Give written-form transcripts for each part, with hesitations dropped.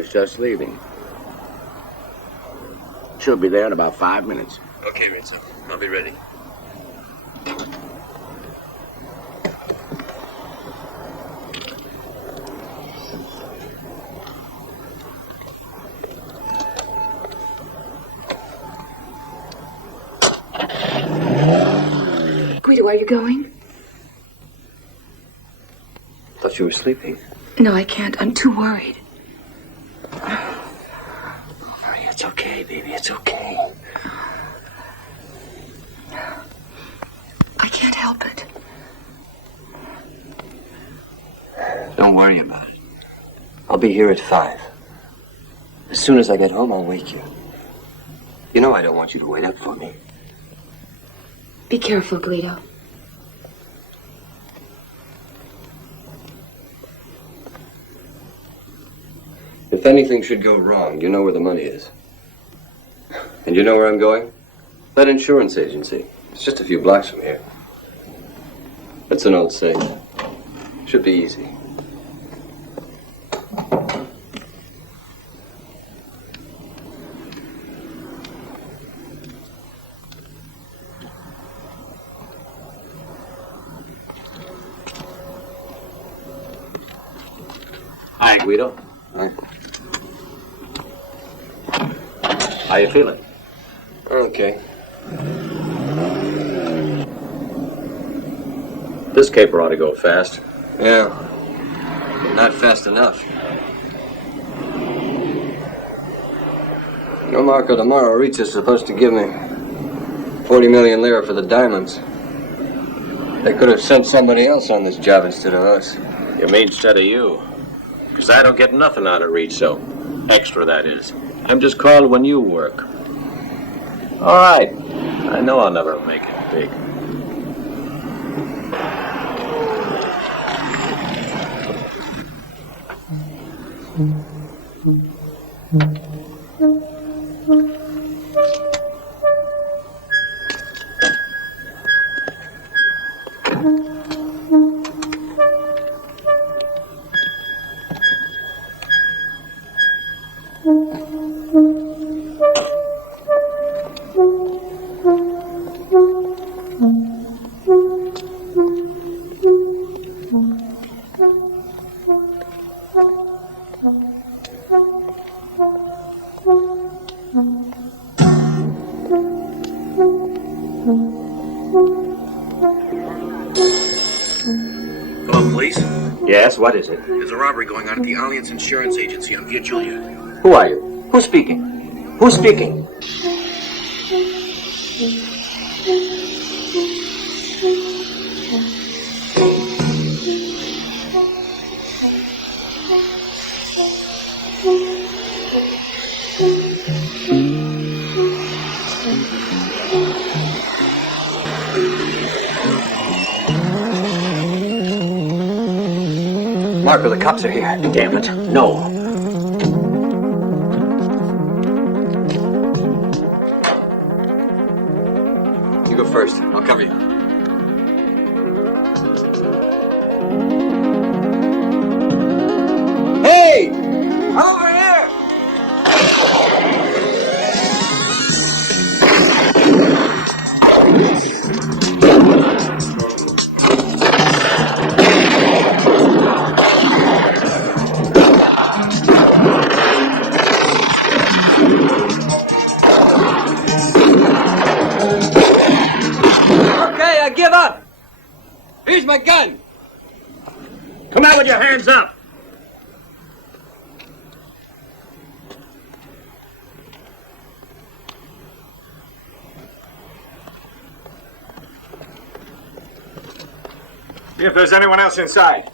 Guido's just leaving. She'll be there in about 5 minutes. Okay, Rizzo. I'll be ready. Guido, are you going? Thought you were sleeping. No, I can't. I'm too worried. Maria, it's okay, baby. It's okay. I can't help it. Don't worry about it. I'll be here at 5. As soon as I get home, I'll wake you. You know I don't want you to wait up for me. Be careful, Guido. If anything should go wrong, you know where the money is. And you know where I'm going? That insurance agency. It's just a few blocks from here. It's an old safe. Should be easy. Hi, Guido. Hi. How you feeling? Okay. This caper ought to go fast. Yeah. Not fast enough. You know, Marco, tomorrow Ritz is supposed to give me 40 million lira for the diamonds. They could have sent somebody else on this job instead of us. You mean instead of you? Because I don't get nothing out of Rizzo. Extra, that is. I'm just called when you work. All right. I know I'll never make it big. Hello, police. Yes, what is it? There's a robbery going on at the Allianz Insurance Agency on Via Giulia. Who are you? Who's speaking? Who's speaking? Marco, the cops are here. Damn it. No. You go first. I'll cover you. Hey! Over here! Okay, I give up. Here's my gun. Come out with your hands up. See if there's anyone else inside.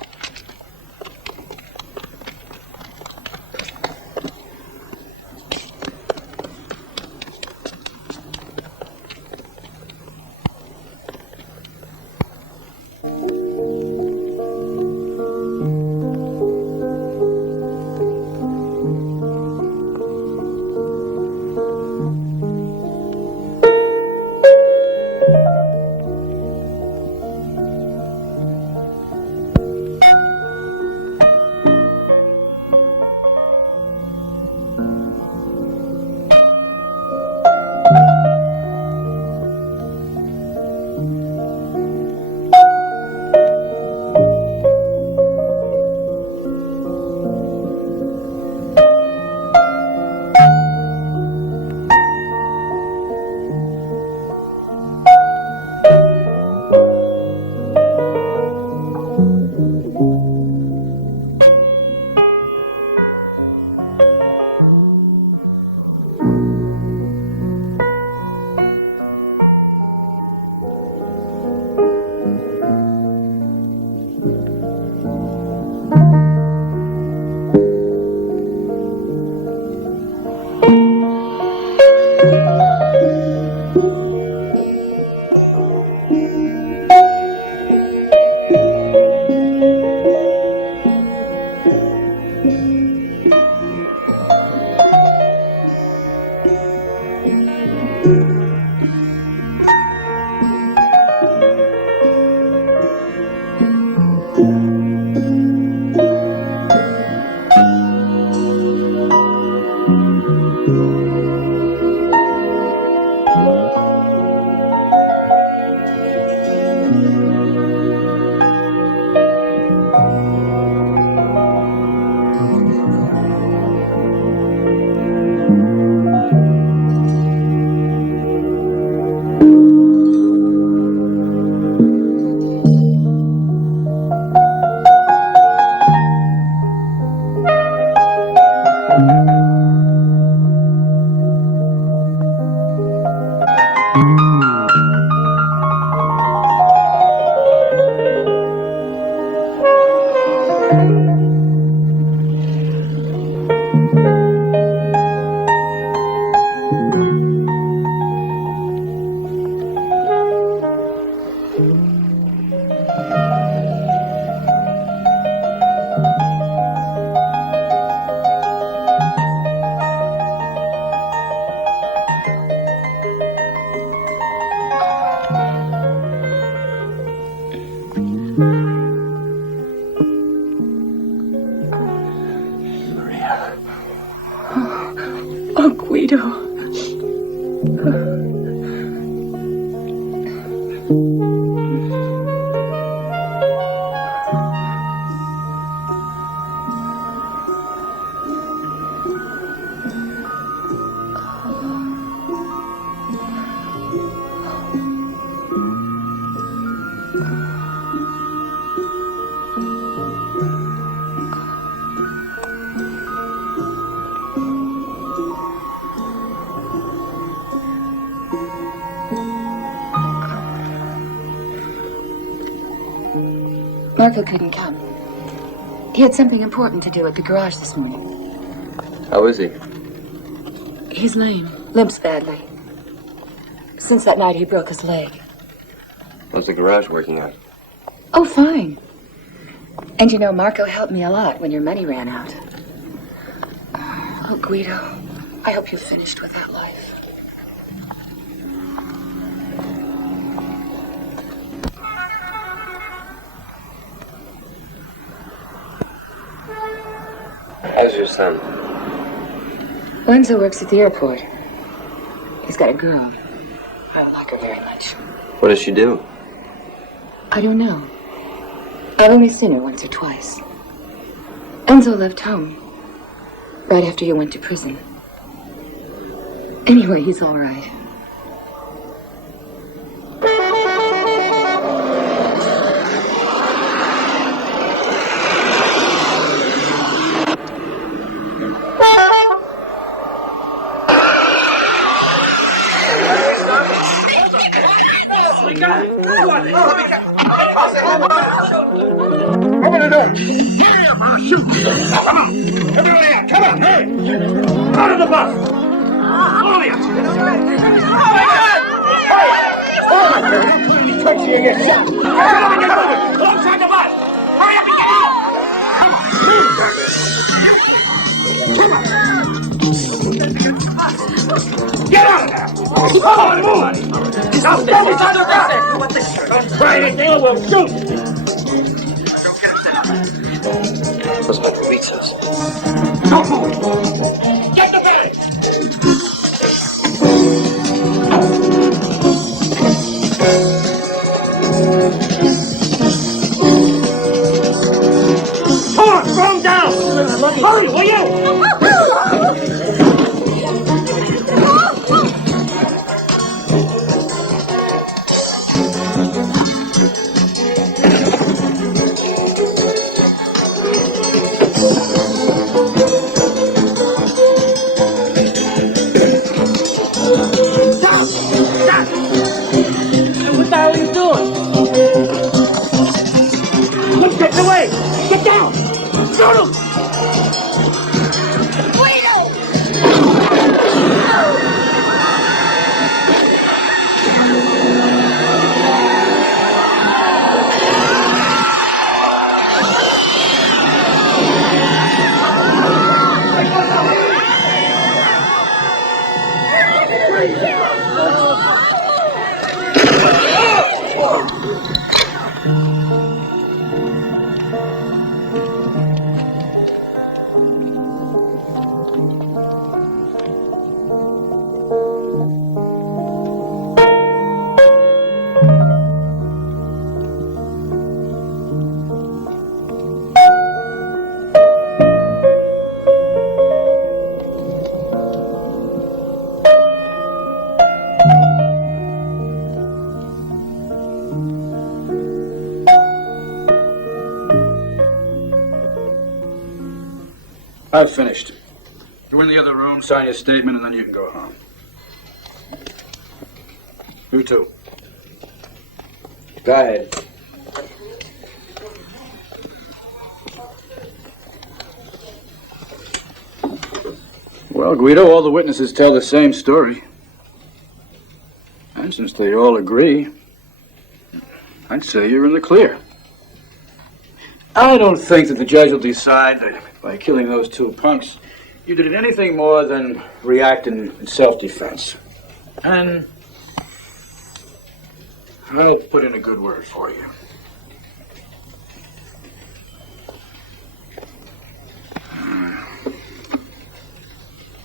Oh, Guido. Marco couldn't come. He had something important to do at the garage this morning. How is he? He's lame. Limps badly. Since that night he broke his leg. How's the garage working out? Oh, fine. And you know, Marco helped me a lot when your money ran out. Oh, Guido, I hope you've finished with that life. How's your son? Enzo works at the airport. He's got a girl. I don't like her very much. What does she do? I don't know. I've only seen her once or twice. Enzo left home right after you went to prison. Anyway, he's all right. Open the door! Hurry up, I'll shoot! Come on! Everybody out! Come on! Hey! Out of the bus! All of you! Oh, my God! Oh, my God! Touch you again! Come on, get moving! Alongside the bus! Hurry up and get out! Come on! Come on! Get out of there! Come on, move! Now, stand inside the car! Don't try anything or we'll shoot! What's my pizzas? Don't move! Get the bag! Come on, throw him down! Hurry, will you? I've finished. Go in the other room, sign your statement, and then you can go home. You too. Go ahead. Well, Guido, all the witnesses tell the same story. And since they all agree, I'd say you're in the clear. I don't think that the judge will decide that by killing those two punks, you did anything more than react in self-defense. And I'll put in a good word for you.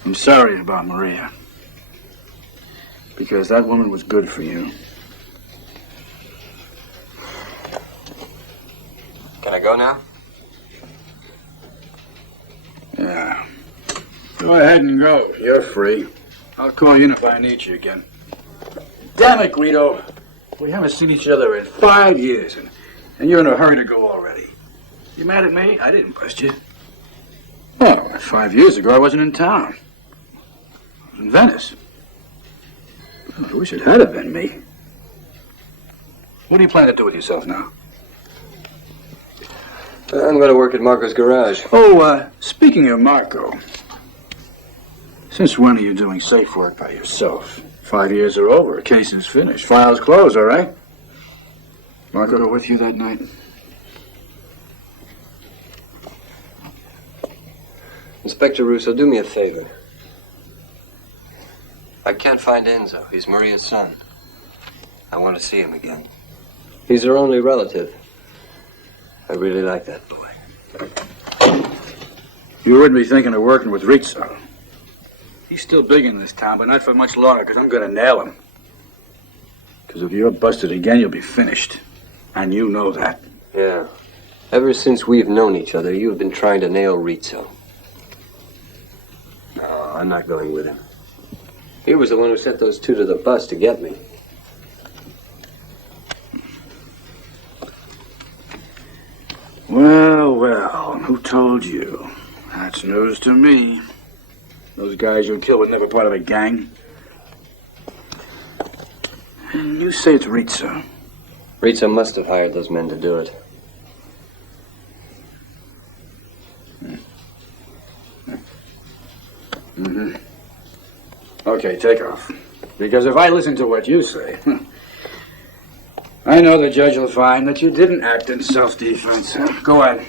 I'm sorry about Maria. Because that woman was good for you. Can I go now? Yeah. Go ahead and go. You're free. I'll call you in if I need you again. Damn it, Guido. We haven't seen each other in 5 years, and you're in a hurry to go already. You mad at me? I didn't bust you. Well, 5 years ago, I wasn't in town. I was in Venice. I wish it had been me. What do you plan to do with yourself now? I'm going to work at Marco's garage. Oh, speaking of Marco, since when are you doing safe work by yourself? 5 years are over. Case is finished. File's closed, all right? Marco go with you that night? Inspector Russo, do me a favor. I can't find Enzo. He's Maria's son. I want to see him again. He's her only relative. I really like that boy. You wouldn't be thinking of working with Rizzo. He's still big in this town, but not for much longer, because I'm going to nail him. Because if you're busted again, you'll be finished. And you know that. Yeah. Ever since we've known each other, you've been trying to nail Rizzo. No, I'm not going with him. He was the one who sent those two to the bus to get me. Well, well, who told you? That's news to me. Those guys you killed were never part of a gang. And you say it's Rizzo. Rizzo must have hired those men to do it. Mm-hmm. Okay, take off. Because if I listen to what you say, I know the judge will find that you didn't act in self-defense. Go ahead.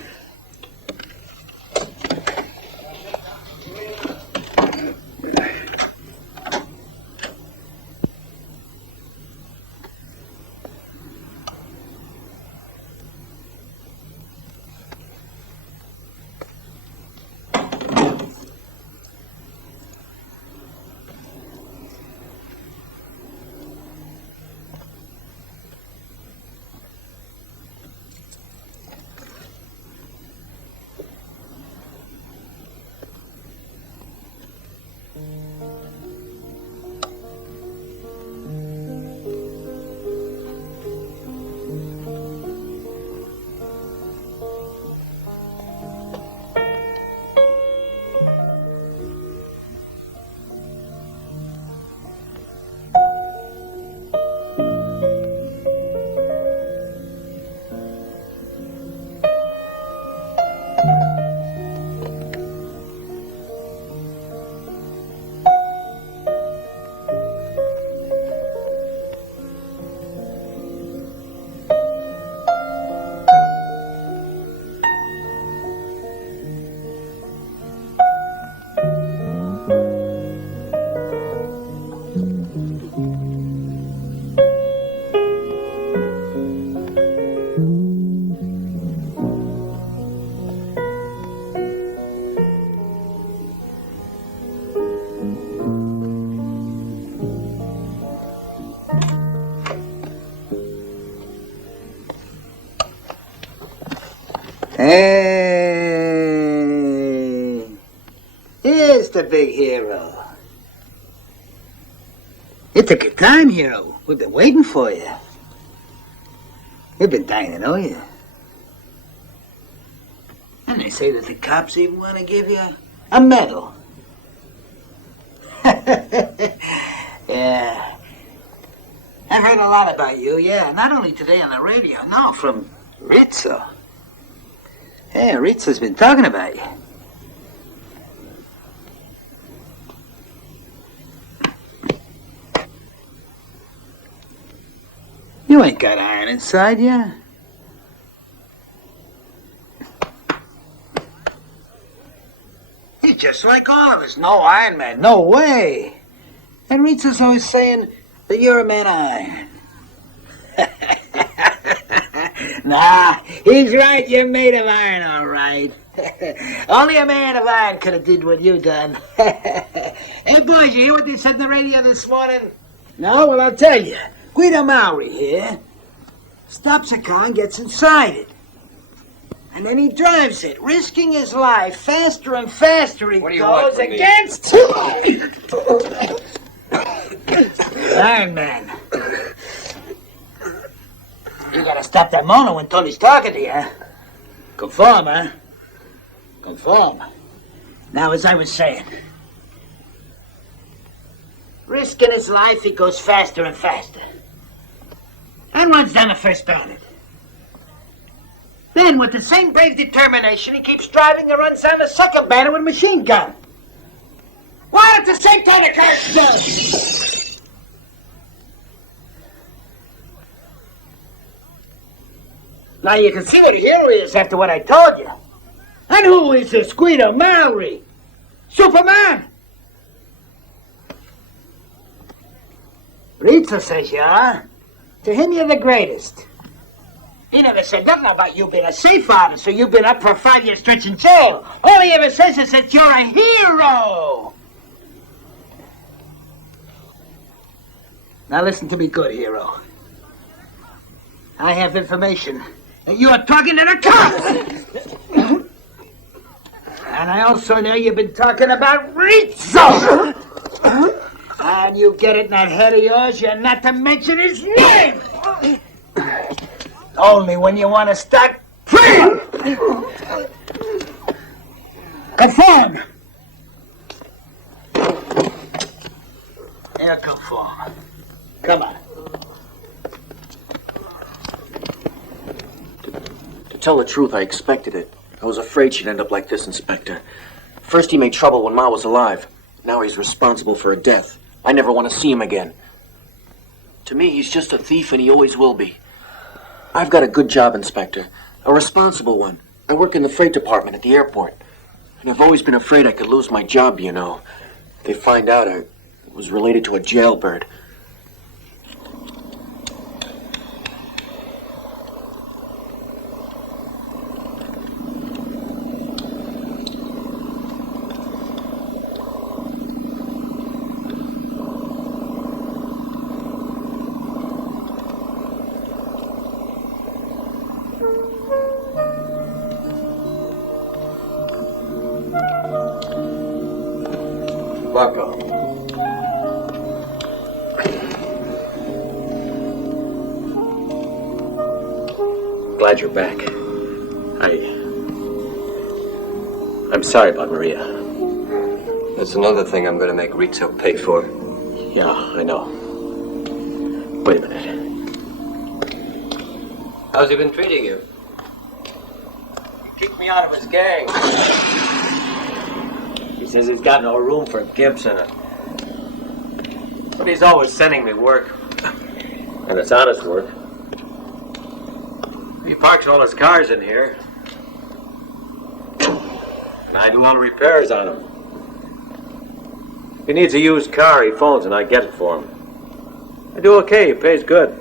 Hey, here's the big hero. It took your time, hero. We've been waiting for you. We've been dying to know you. And they say that the cops even want to give you a medal. Yeah. I've heard a lot about you, yeah. Not only today on the radio, no, from Rizzo. Yeah, Rizzo's been talking about you. You ain't got iron inside you. You're just like all of us. No Iron Man, no way. And Rizzo's always saying that you're a man of iron. Nah, he's right. You're made of iron, all right. Only a man of iron could have did what you done. Hey, boys, you hear what they said on the radio this morning? No? Well, I'll tell you. Guido Mauri here stops a car and gets inside it. And then he drives it, risking his life. Faster and faster he goes against Iron Man. You gotta stop that mono when Tony's talking to you. Conform, huh? Conform. Now, as I was saying, risking his life, he goes faster and faster. And runs down the first bandit. Then, with the same brave determination, he keeps driving and runs down the second bandit with a machine gun. While at the same time, the car stops. Now you can see what a hero is after what I told you. And who is this Guido Mauri? Superman! Rizzo says you are. To him, you're the greatest. He never said nothing about you being a safe artist or you've been up for a 5-year stretch in jail. All he ever says is that you're a hero. Now listen to me good, hero. I have information that you are talking to the cops. And I also know you've been talking about Rizzo. And you get it in that head of yours, you're not to mention his name. Only when you want to start praying. Conform. Yeah, conform. Come on. To tell the truth, I expected it. I was afraid she'd end up like this, Inspector. First he made trouble when Ma was alive. Now he's responsible for her death. I never want to see him again. To me, he's just a thief and he always will be. I've got a good job, Inspector. A responsible one. I work in the freight department at the airport. And I've always been afraid I could lose my job, you know. They find out I was related to a jailbird. Marco. Glad you're back. I'm sorry about Maria. That's another thing I'm going to make Rizzo pay for. Yeah, I know. Wait a minute. How's he been treating you? He kicked me out of his gang. He says he's got no room for Gibson. But he's always sending me work. And it's honest work. He parks all his cars in here. And I do all the repairs on them. If he needs a used car, he phones and I get it for him. I do okay, he pays good.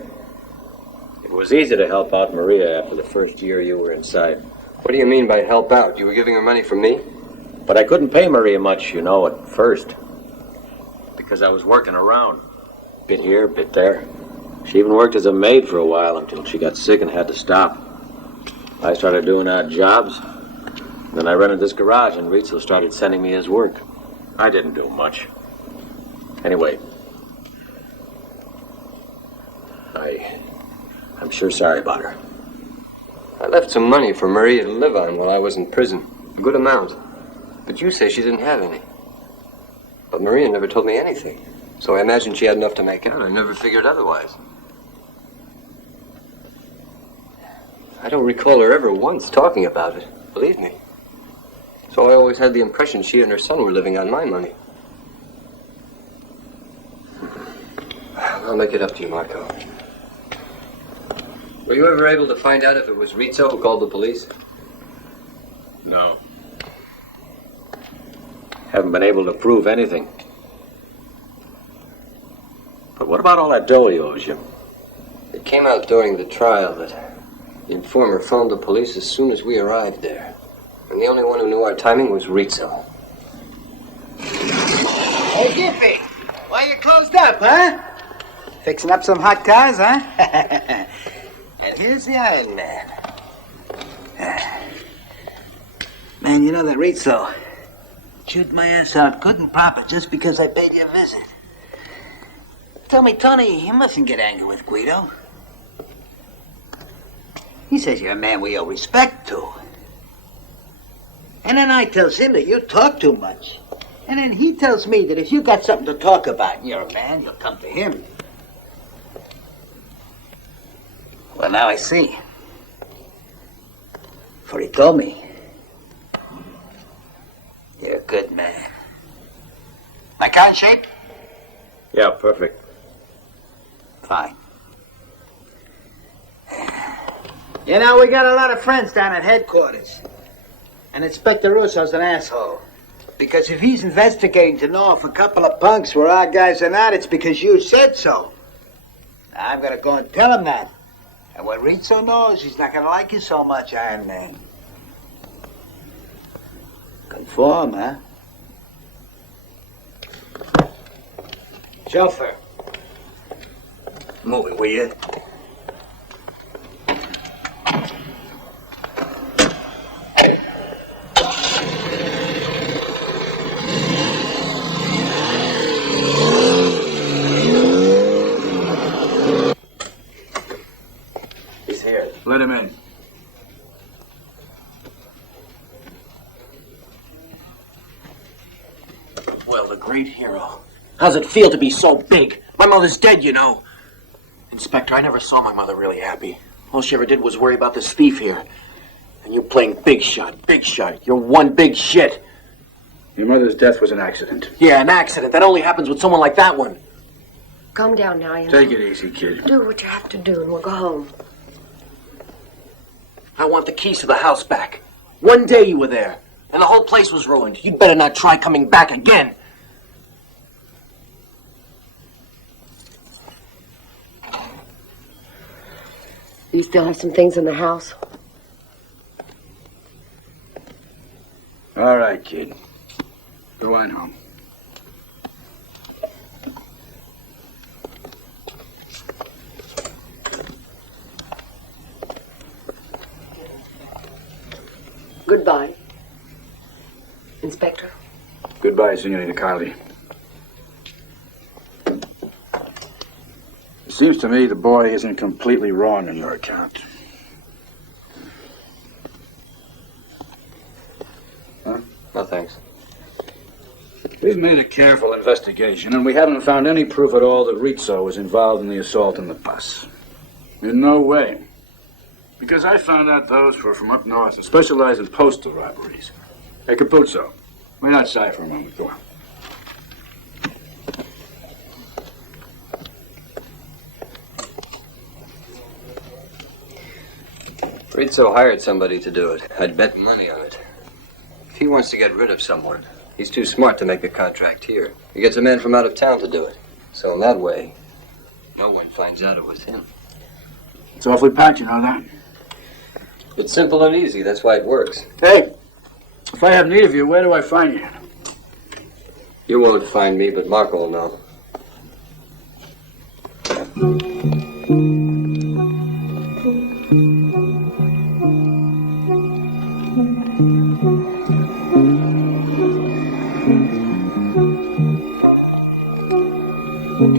It was easy to help out Maria after the first year you were inside. What do you mean by help out? You were giving her money from me? But I couldn't pay Maria much, you know, at first. Because I was working around. Bit here, bit there. She even worked as a maid for a while until she got sick and had to stop. I started doing odd jobs. Then I rented this garage and Rizzo started sending me his work. I didn't do much. Anyway, I'm sure sorry about her. I left some money for Maria to live on while I was in prison. A good amount. But you say she didn't have any. But Maria never told me anything. So I imagine she had enough to make out. I never figured otherwise. I don't recall her ever once talking about it. Believe me. So I always had the impression she and her son were living on my money. I'll make it up to you, Marco. Were you ever able to find out if it was Rizzo who called the police? No. Haven't been able to prove anything. But what about all that dough he owes you? It came out during the trial that the informer phoned the police as soon as we arrived there. And the only one who knew our timing was Rizzo. Hey, Giffy, why you closed up, huh? Fixing up some hot cars, huh? And here's the Iron Man. Man, you know that Rizzo chewed my ass out good and proper just because I paid you a visit. Tell me, Tony, you mustn't get angry with Guido. He says you're a man we owe respect to. And then I tells him that you talk too much. And then he tells me that if you got something to talk about and you're a man, you'll come to him. Well, now I see. For he told me you're a good man. My car in shape? Yeah, perfect. Fine. You know, we got a lot of friends down at headquarters. And Inspector Russo's an asshole. Because if he's investigating to know if a couple of punks were our guys or not, it's because you said so. Now, I'm gonna go and tell him that. And when Rizzo knows, he's not gonna like you so much, Iron Man. Conform, huh? Chauffeur. Move it, will you? He's here. Let him in. Well, the great hero. How's it feel to be so big? My mother's dead, you know. Inspector, I never saw my mother really happy. All she ever did was worry about this thief here. And you playing big shot, big shot. You're one big shit. Your mother's death was an accident. Yeah, an accident. That only happens with someone like that one. Calm down now, you know. Take it easy, kid. Do what you have to do and we'll go home. I want the keys to the house back. One day you were there, and the whole place was ruined. You'd better not try coming back again. You still have some things in the house? All right, kid. Go on home. Goodbye, Inspector. Goodbye, Senorita Carly. It seems to me the boy isn't completely wrong on your account. Huh? No, thanks. We've made a careful investigation, and we haven't found any proof at all that Rizzo was involved in the assault on the bus. In no way. Because I found out those were from up north and specialize in postal robberies. Hey, Capuzzo, wait outside for a moment. Go on. Rizzo hired somebody to do it. I'd bet money on it. If he wants to get rid of someone, he's too smart to make a contract here. He gets a man from out of town to do it. So in that way, no one finds out it was him. It's awfully packed, you know that? It's simple and easy. That's why it works. Hey, if I have need of you, where do I find you? You won't find me, but Marco will know. Rita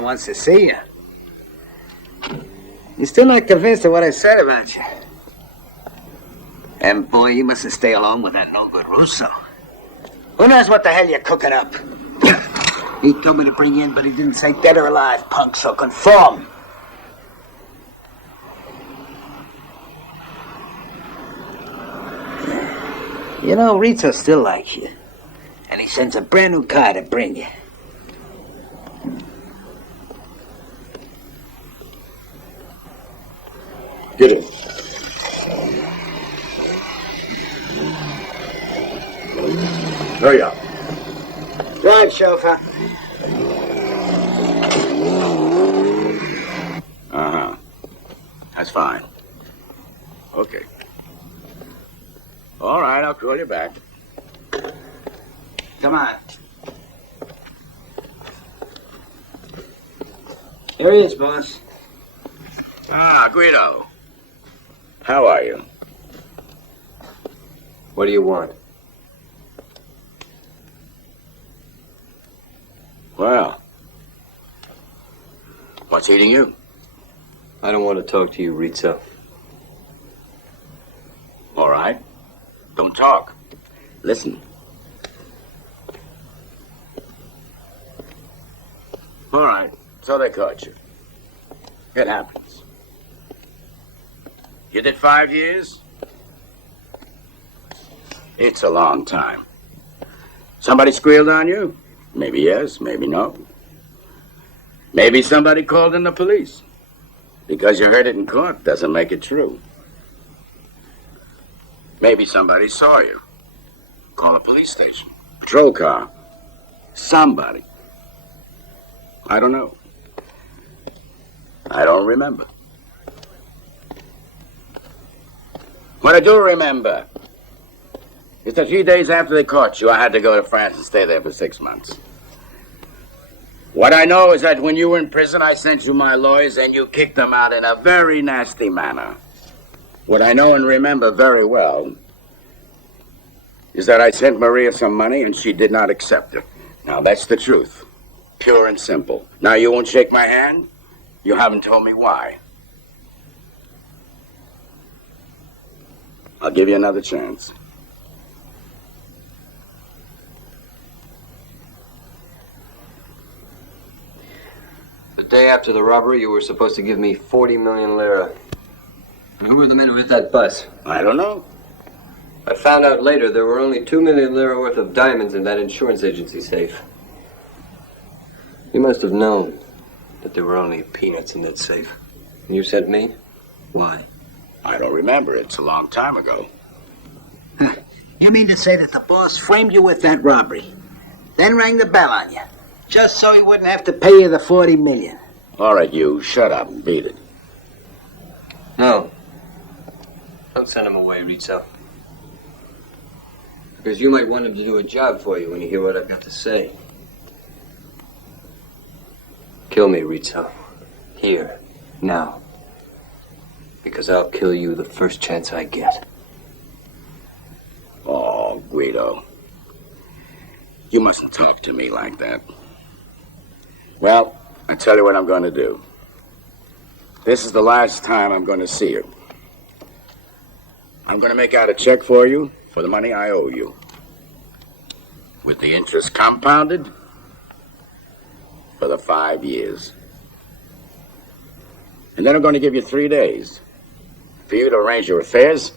wants to see you. You're still not convinced of what I said about you. And boy, you mustn't stay alone with that no-good Russo. Who knows what the hell you're cooking up? He told me to bring you in, but he didn't say dead or alive, punk, so conform. You know, Rito still likes you. And he sends a brand new car to bring you. Get in. Hurry up. Drive, chauffeur. Uh-huh. That's fine. Okay. All right, I'll call you back. Come on. Here he is, boss. Ah, Guido. How are you? What do you want? Well, what's eating you? I don't want to talk to you, Rizzo. All right. Don't talk. Listen. All right. So they caught you. It happens. You did 5 years? It's a long time. Somebody squealed on you? Maybe yes, maybe no. Maybe somebody called in the police. Because you heard it in court doesn't make it true. Maybe somebody saw you. Call a police station. Patrol car. Somebody. I don't know. I don't remember. What I do remember is that 3 days after they caught you, I had to go to France and stay there for 6 months. What I know is that when you were in prison, I sent you my lawyers and you kicked them out in a very nasty manner. What I know and remember very well is that I sent Maria some money and she did not accept it. Now, that's the truth. Pure and simple. Now, you won't shake my hand? You haven't told me why. I'll give you another chance. The day after the robbery, you were supposed to give me 40 million lira. And who were the men who hit that bus? I don't know. I found out later there were only 2 million lira worth of diamonds in that insurance agency safe. You must have known that there were only peanuts in that safe. And you sent me? Why? I don't remember. It's a long time ago. You mean to say that the boss framed you with that robbery, then rang the bell on you, just so he wouldn't have to pay you the 40 million? All right, you shut up and beat it. No. Don't send him away, Rizzo. Because you might want him to do a job for you when you hear what I've got to say. Kill me, Rizzo. Here. Now. Because I'll kill you the first chance I get. Oh, Guido. You mustn't talk to me like that. Well, I tell you what I'm going to do. This is the last time I'm going to see you. I'm going to make out a check for you for the money I owe you. With the interest compounded for the 5 years. And then I'm going to give you 3 days for you to arrange your affairs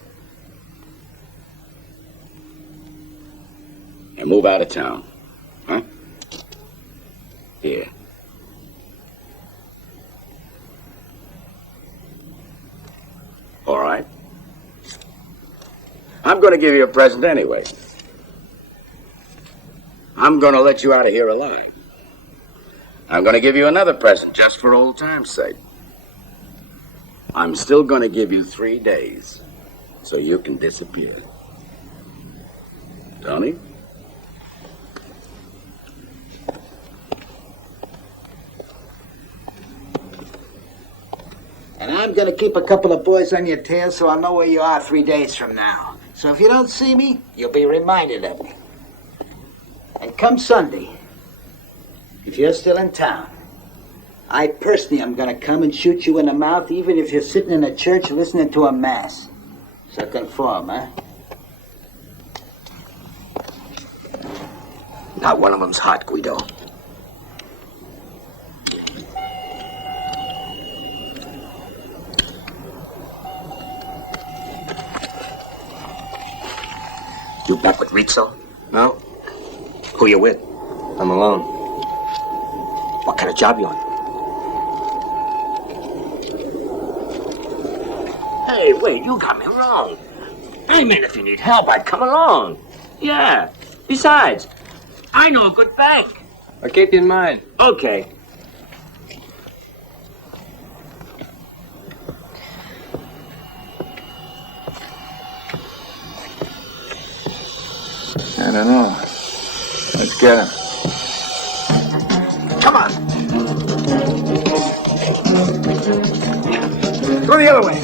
and move out of town. Huh? Here. All right. I'm going to give you a present anyway. I'm going to let you out of here alive. I'm going to give you another present just for old time's sake. I'm still going to give you 3 days so you can disappear. Tony? And I'm gonna keep a couple of boys on your tail so I'll know where you are 3 days from now. So if you don't see me, you'll be reminded of me. And come Sunday, if you're still in town, I personally am gonna come and shoot you in the mouth even if you're sitting in a church listening to a mass. So conform, huh? Not one of them's hot, Guido. You back with Rizzo? No, Who you with? I'm alone. What kind of job you on? Hey, wait, you got me wrong. I mean, if you need help, I'd come along. Yeah. Besides, I know a good bank. I'll keep you in mind. Okay. I don't know. Let's get him. Come on. Go the other way.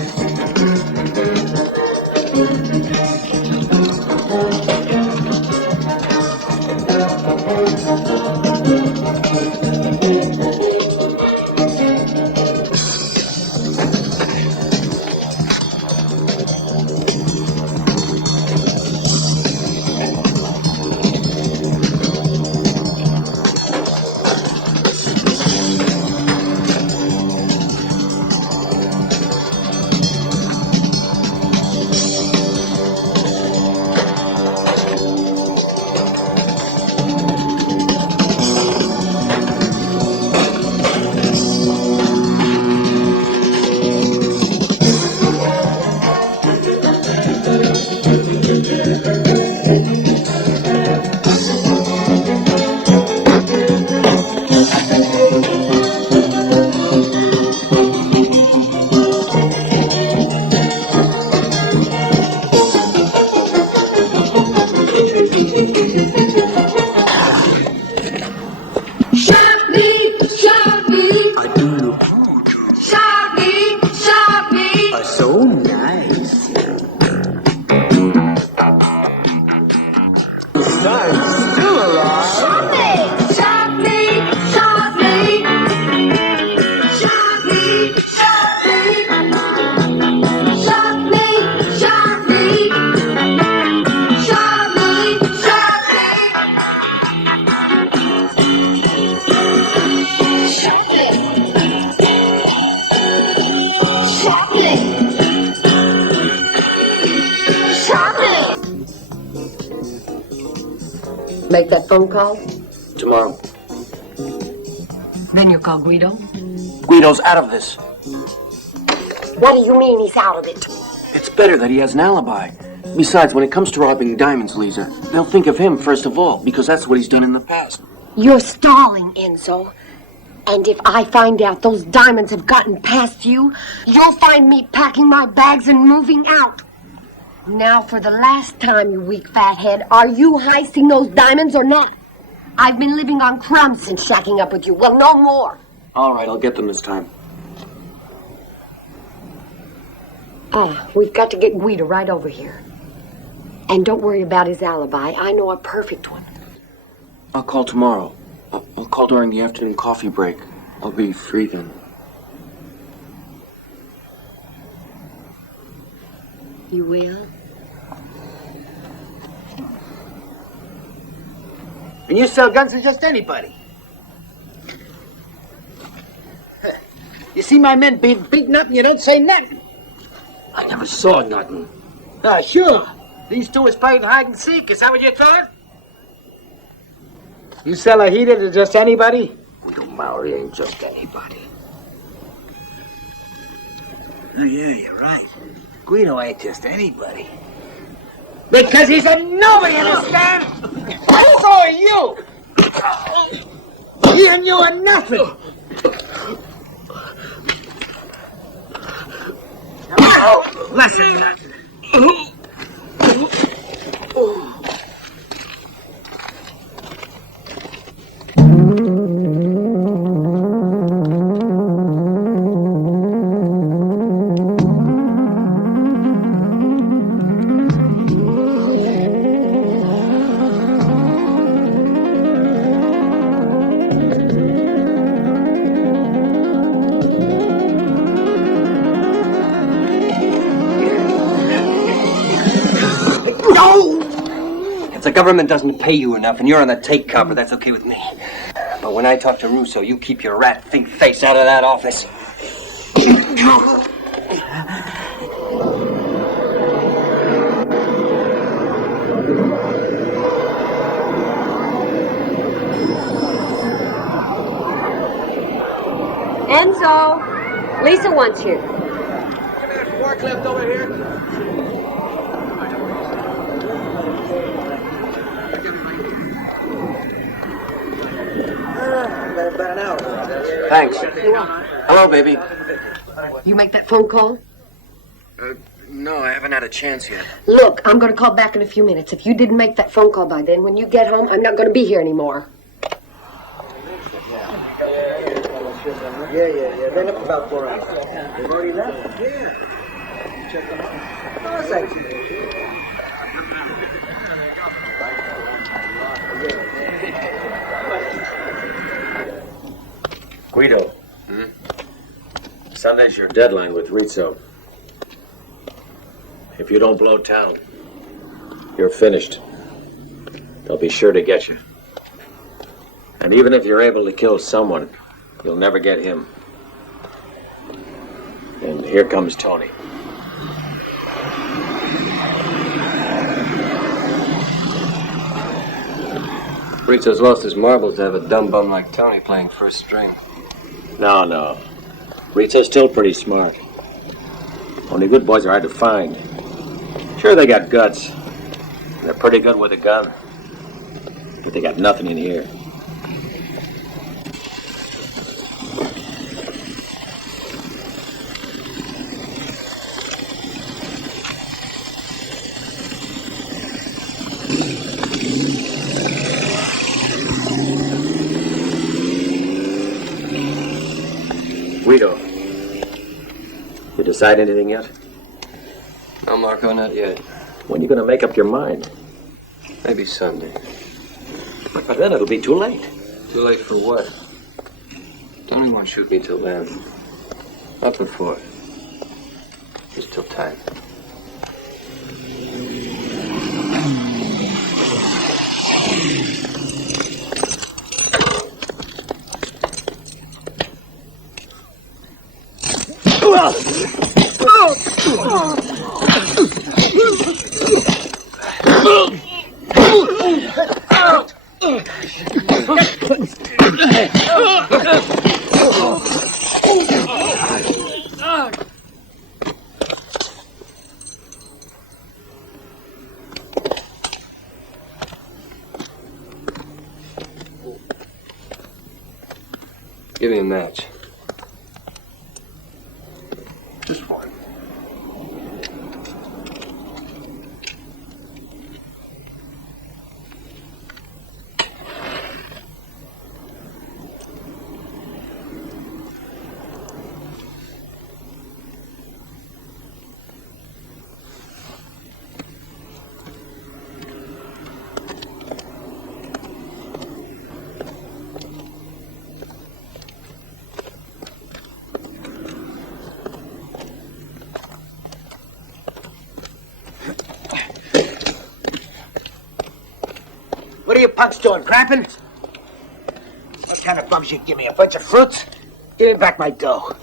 Make that phone call? Tomorrow. Then you call Guido? Guido's out of this. What do you mean he's out of it? It's better that he has an alibi. Besides, when it comes to robbing diamonds, Lisa, they'll think of him first of all, because that's what he's done in the past. You're stalling, Enzo. And if I find out those diamonds have gotten past you, you'll find me packing my bags and moving out. Now, for the last time, you weak fathead, are you heisting those diamonds or not? I've been living on crumbs since shacking up with you. Well, no more. All right, I'll get them this time. We've got to get Guido right over here. And don't worry about his alibi. I know a perfect one. I'll call tomorrow. I'll call during the afternoon coffee break. I'll be free then. You will? And you sell guns to just anybody. You see my men being beaten up and you don't say nothing. I never saw nothing. Sure. These two is playing hide and seek. Is that what you thought? You sell a heater to just anybody? Guido Maury ain't just anybody. Oh, yeah, you're right. Guido ain't just anybody. Because he's a nobody, understand? And so are you! He and you are nothing! Listen, The government doesn't pay you enough, and you're on the take cover. That's okay with me. But when I talk to Russo, you keep your rat think face out of that office. Enzo, Lisa wants you. Forklift over here. Thanks. Hello, baby. You make that phone call? No, I haven't had a chance yet. Look, I'm going to call back in a few minutes. If you didn't make that phone call by then, when you get home, I'm not going to be here anymore. Yeah. They left about 4 hours. They've already left? Yeah. Check them out. Oh, thanks. Guido. Sunday's your deadline with Rizzo. If you don't blow town, you're finished. They'll be sure to get you. And even if you're able to kill someone, you'll never get him. And here comes Tony. Rizzo's lost his marbles to have a dumb bum like Tony playing first string. No. Rizzo's still pretty smart. Only good boys are hard to find. Sure, they got guts. They're pretty good with a gun. But they got nothing in here. Guido, you decide anything yet? No, Marco, not yet. When are you going to make up your mind? Maybe Sunday. But by then it'll be too late. Too late for what? Tony won't shoot me till then. Not before. Just till time. Give me a match. Just one. What are you punks doing, crapping? What kind of bums you give me? A bunch of fruits? Give me back my dough.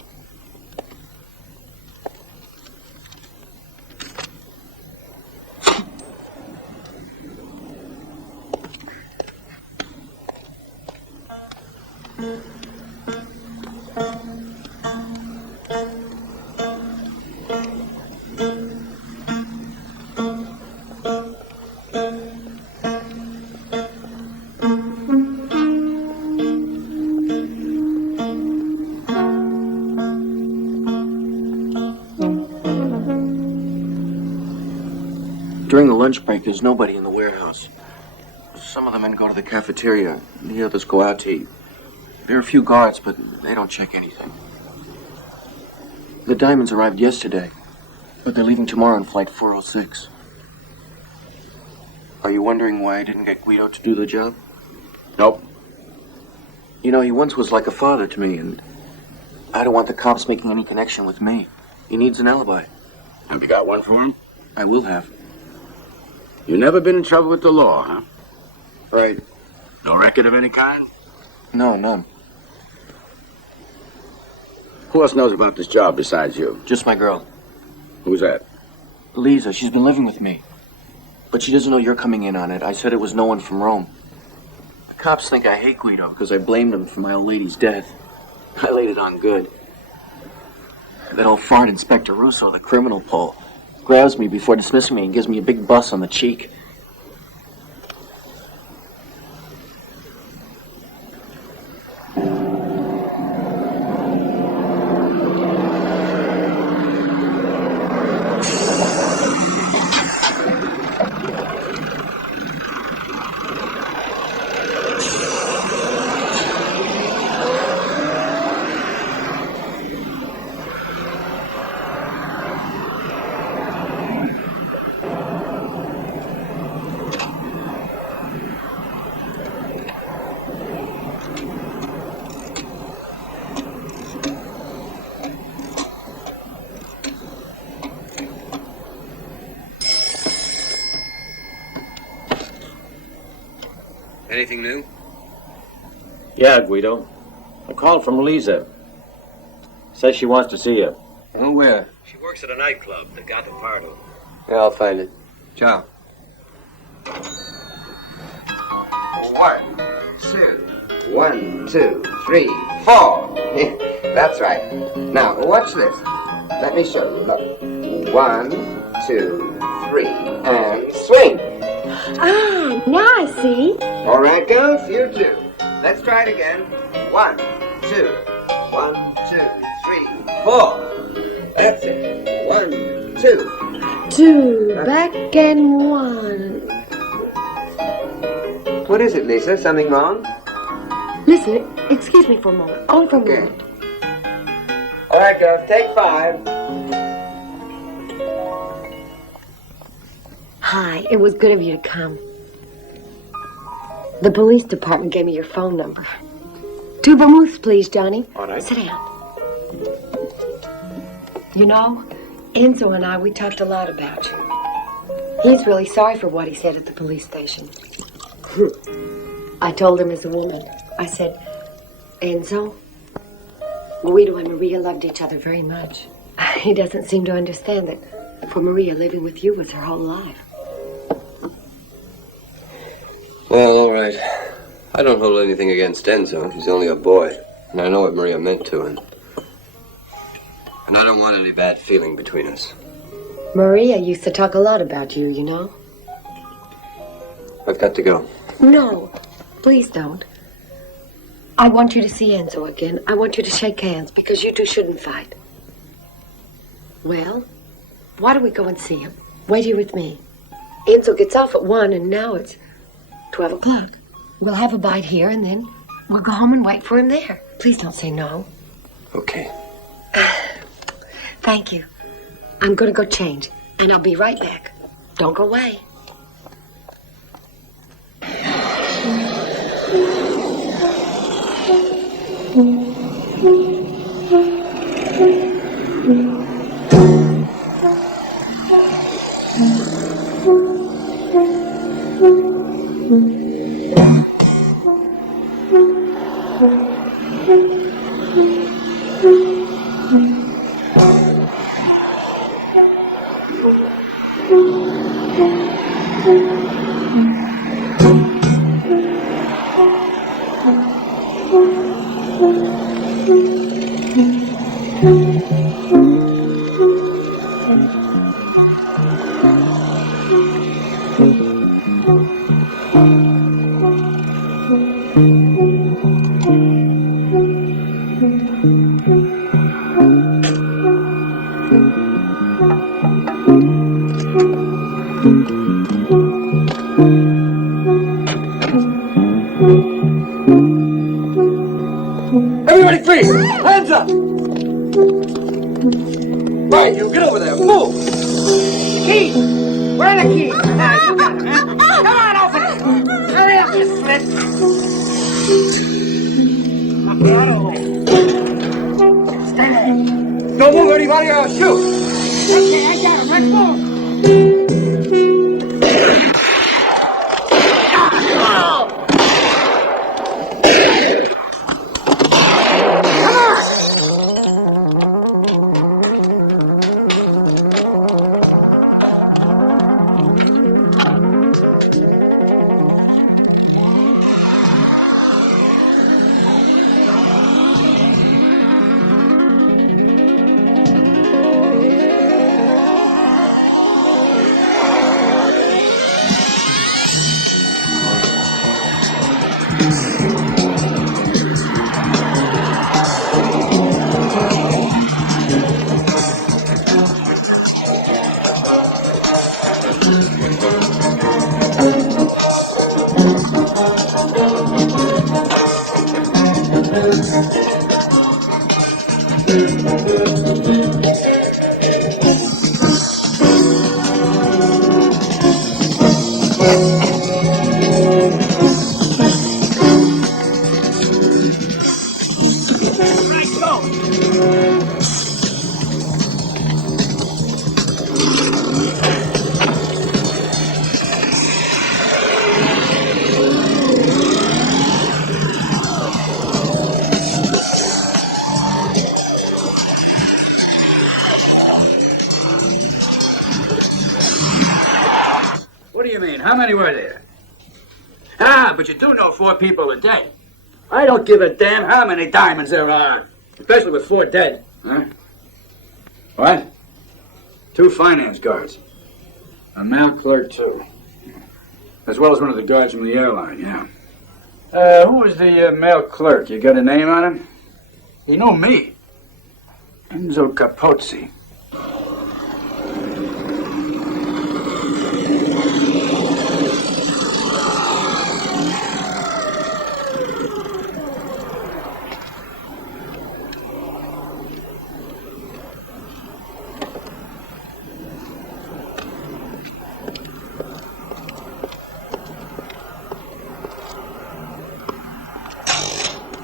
During the lunch break, there's nobody in the warehouse. Some of the men go to the cafeteria, and the others go out to eat. There are a few guards, but they don't check anything. The diamonds arrived yesterday, but they're leaving tomorrow on flight 406. Are you wondering why I didn't get Guido to do the job? Nope. You know, he once was like a father to me, and I don't want the cops making any connection with me. He needs an alibi. Have you got one for him? I will have. You never been in trouble with the law, huh? Right. No record of any kind? No, none. Who else knows about this job besides you? Just my girl. Who's that? Lisa, she's been living with me. But she doesn't know you're coming in on it. I said it was no one from Rome. The cops think I hate Guido because I blamed him for my old lady's death. I laid it on good. That old fart Inspector Russo, the criminal pole, grabs me before dismissing me and gives me a big bus on the cheek. Anything new? Yeah, Guido. A call from Lisa. Says she wants to see you. Oh, where? She works at a nightclub, the Gattopardo. Yeah, I'll find it. Ciao. 1, 2, 1, 2, 3, 4. That's right. Now, watch this. Let me show you. Look. 1, 2, 3, and swing. Ah, now I see. All right, girls, you too. Let's try it again. 1, 2, 1, 2, 3, 4. That's it. 1, 2. 2, back and 1. What is it, Lisa? Something wrong? Listen, excuse me for a moment. Only for a Okay. moment. All right, girls, take 5. Hi, it was good of you to come. The police department gave me your phone number. 2 vermouths, please, Johnny. All right. Sit down. You know, Enzo and I, we talked a lot about you. He's really sorry for what he said at the police station. I told him as a woman. I said, Enzo, Guido and Maria loved each other very much. He doesn't seem to understand that for Maria, living with you was her whole life. Well, all right. I don't hold anything against Enzo. He's only a boy. And I know what Maria meant to him. And I don't want any bad feeling between us. Maria used to talk a lot about you, you know? I've got to go. No, please don't. I want you to see Enzo again. I want you to shake hands because you two shouldn't fight. Well, why don't we go and see him? Wait here with me. Enzo gets off at 1 and now it's 12 o'clock. We'll have a bite here and then we'll go home and wait for him there. Please don't say no. Okay. Thank you. I'm going to go change and I'll be right back. Don't go away. Everybody freeze! Hands up! Right, you get over there. Move! Keys! Where are the keys? Now, you got 'em, huh? Come on, open it! Hurry up, you slit! Stay there. Don't move anybody or I'll shoot! Okay, I got him. Let's move! many were there? Ah, but you do know 4 people a day. I don't give a damn how many diamonds there are, especially with 4 dead. Huh? What? 2 finance guards. A mail clerk, too. As well as one of the guards from the airline, yeah. Who was the mail clerk? You got a name on him? He knew me. Enzo Capozzi.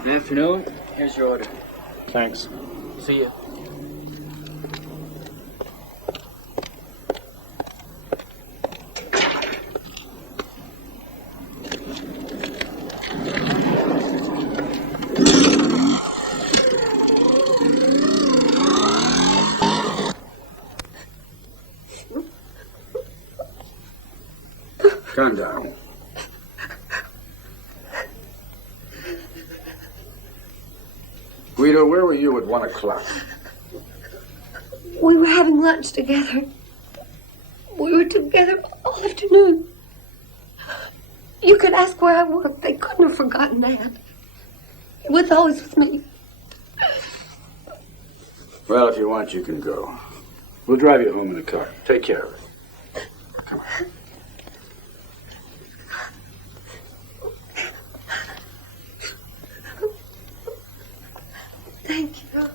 Good afternoon. Here's your order. Thanks. See ya. Calm down. Guido, where were you at 1 o'clock? We were having lunch together. We were together all afternoon. You could ask where I worked. They couldn't have forgotten that. It was always with me. Well, if you want, you can go. We'll drive you home in the car. Take care of it. Come on. Thank you.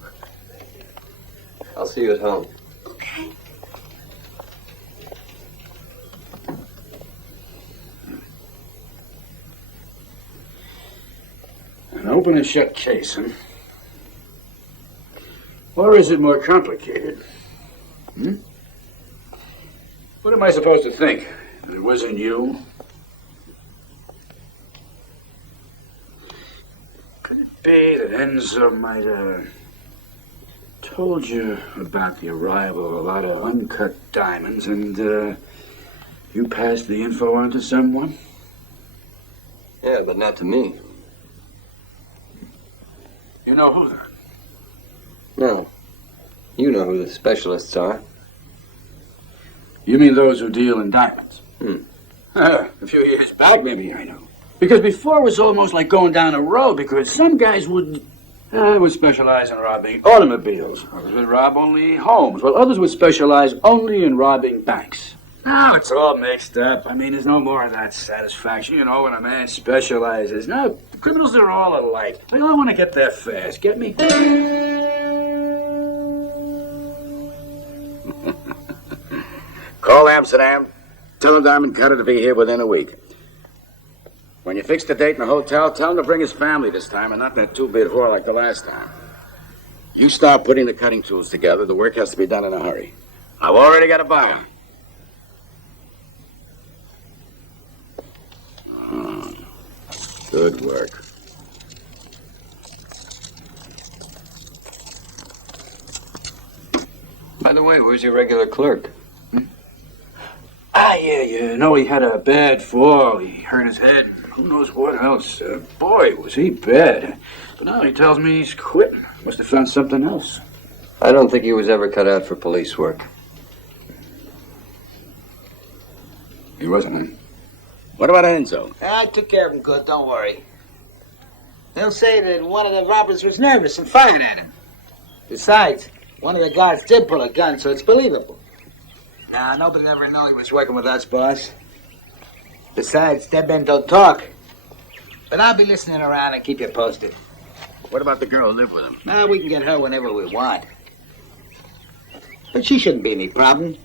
I'll see you at home. Okay. An open and shut case, huh? Or is it more complicated? Hmm? What am I supposed to think? That it wasn't you? Could it be that Enzo might have told you about the arrival of a lot of uncut diamonds and you passed the info on to someone? Yeah, but not to me. You know who then? No. You know who the specialists are. You mean those who deal in diamonds? A few years back, maybe I know. Because before it was almost like going down a road, because some guys would specialize in robbing automobiles. Others would rob only homes, while others would specialize only in robbing banks. Now it's all mixed up. I mean, there's no more of that satisfaction, you know, when a man specializes. Now, criminals are all alike. They all want to get there fast. Get me? Call Amsterdam. Tell the diamond cutter to be here within a week. When you fix the date in the hotel, tell him to bring his family this time and not that two-bit whore like the last time. You start putting the cutting tools together. The work has to be done in a hurry. I've already got a buyer. Good work. By the way, where's your regular clerk? Yeah, you know, he had a bad fall. He hurt his head. Who knows what else? Boy, was he bad. But now he tells me he's quitting. Must have found something else. I don't think he was ever cut out for police work. He wasn't, huh? What about Enzo? I took care of him good, don't worry. They'll say that one of the robbers was nervous and fired at him. Besides, one of the guards did pull a gun, so it's believable. Nah, nobody ever know he was working with us, boss. Besides, dead men don't talk. But I'll be listening around and keep you posted. What about the girl who lived with him? Nah, we can get her whenever we want. But she shouldn't be any problem.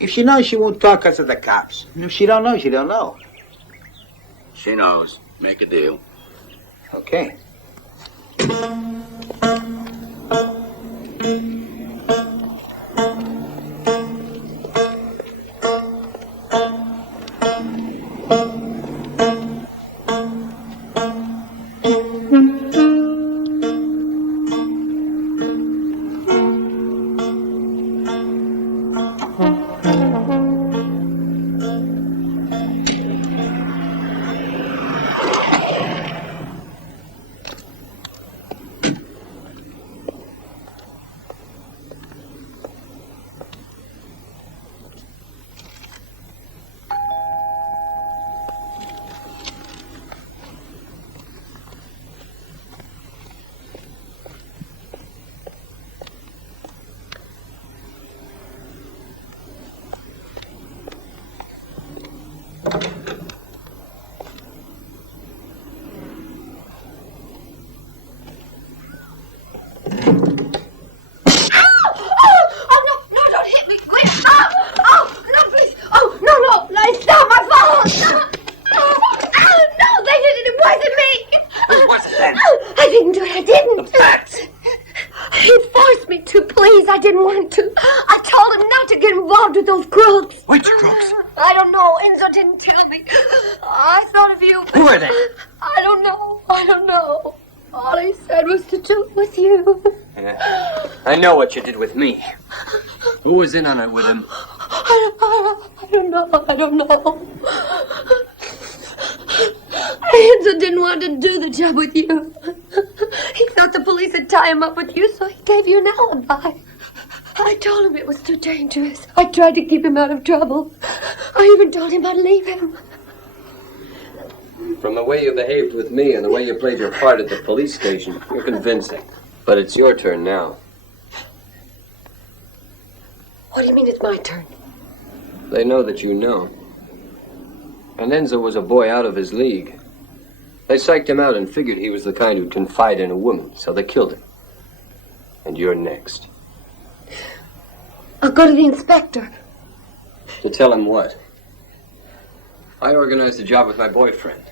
If she knows, she won't talk us to the cops. And if she don't know, she don't know. She knows. Make a deal. Okay. Please, I didn't want to. I told him not to get involved with those crooks. Which crooks? I don't know. Enzo didn't tell me. I thought of you. Who are they? I don't know. All he said was to do it with you. Yeah. I know what you did with me. Who was in on it with him? I don't know. Enzo didn't want to do the job with you. He thought the police would tie him up with you, so he gave you an alibi. I told him it was too dangerous. I tried to keep him out of trouble. I even told him I'd leave him. From the way you behaved with me and the way you played your part at the police station, you're convincing. But it's your turn now. What do you mean it's my turn? They know that you know. And Enzo was a boy out of his league. They psyched him out and figured he was the kind who'd confide in a woman, so they killed him. And you're next. I'll go to the inspector. To tell him what? I organized a job with my boyfriend,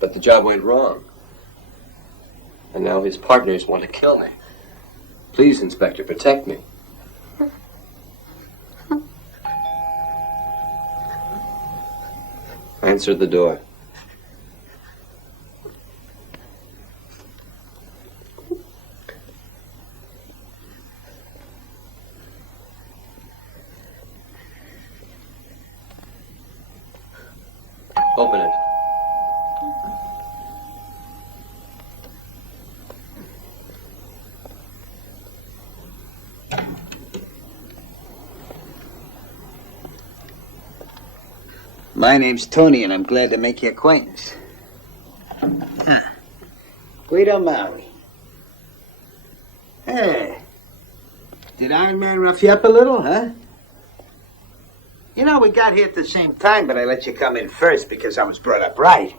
but the job went wrong. And now his partners want to kill me. Please, Inspector, protect me. Answer the door. Open it. My name's Tony, and I'm glad to make your acquaintance. Guido Maui. Hey. Did Iron Man rough you up a little, huh? You know, we got here at the same time, but I let you come in first because I was brought up right.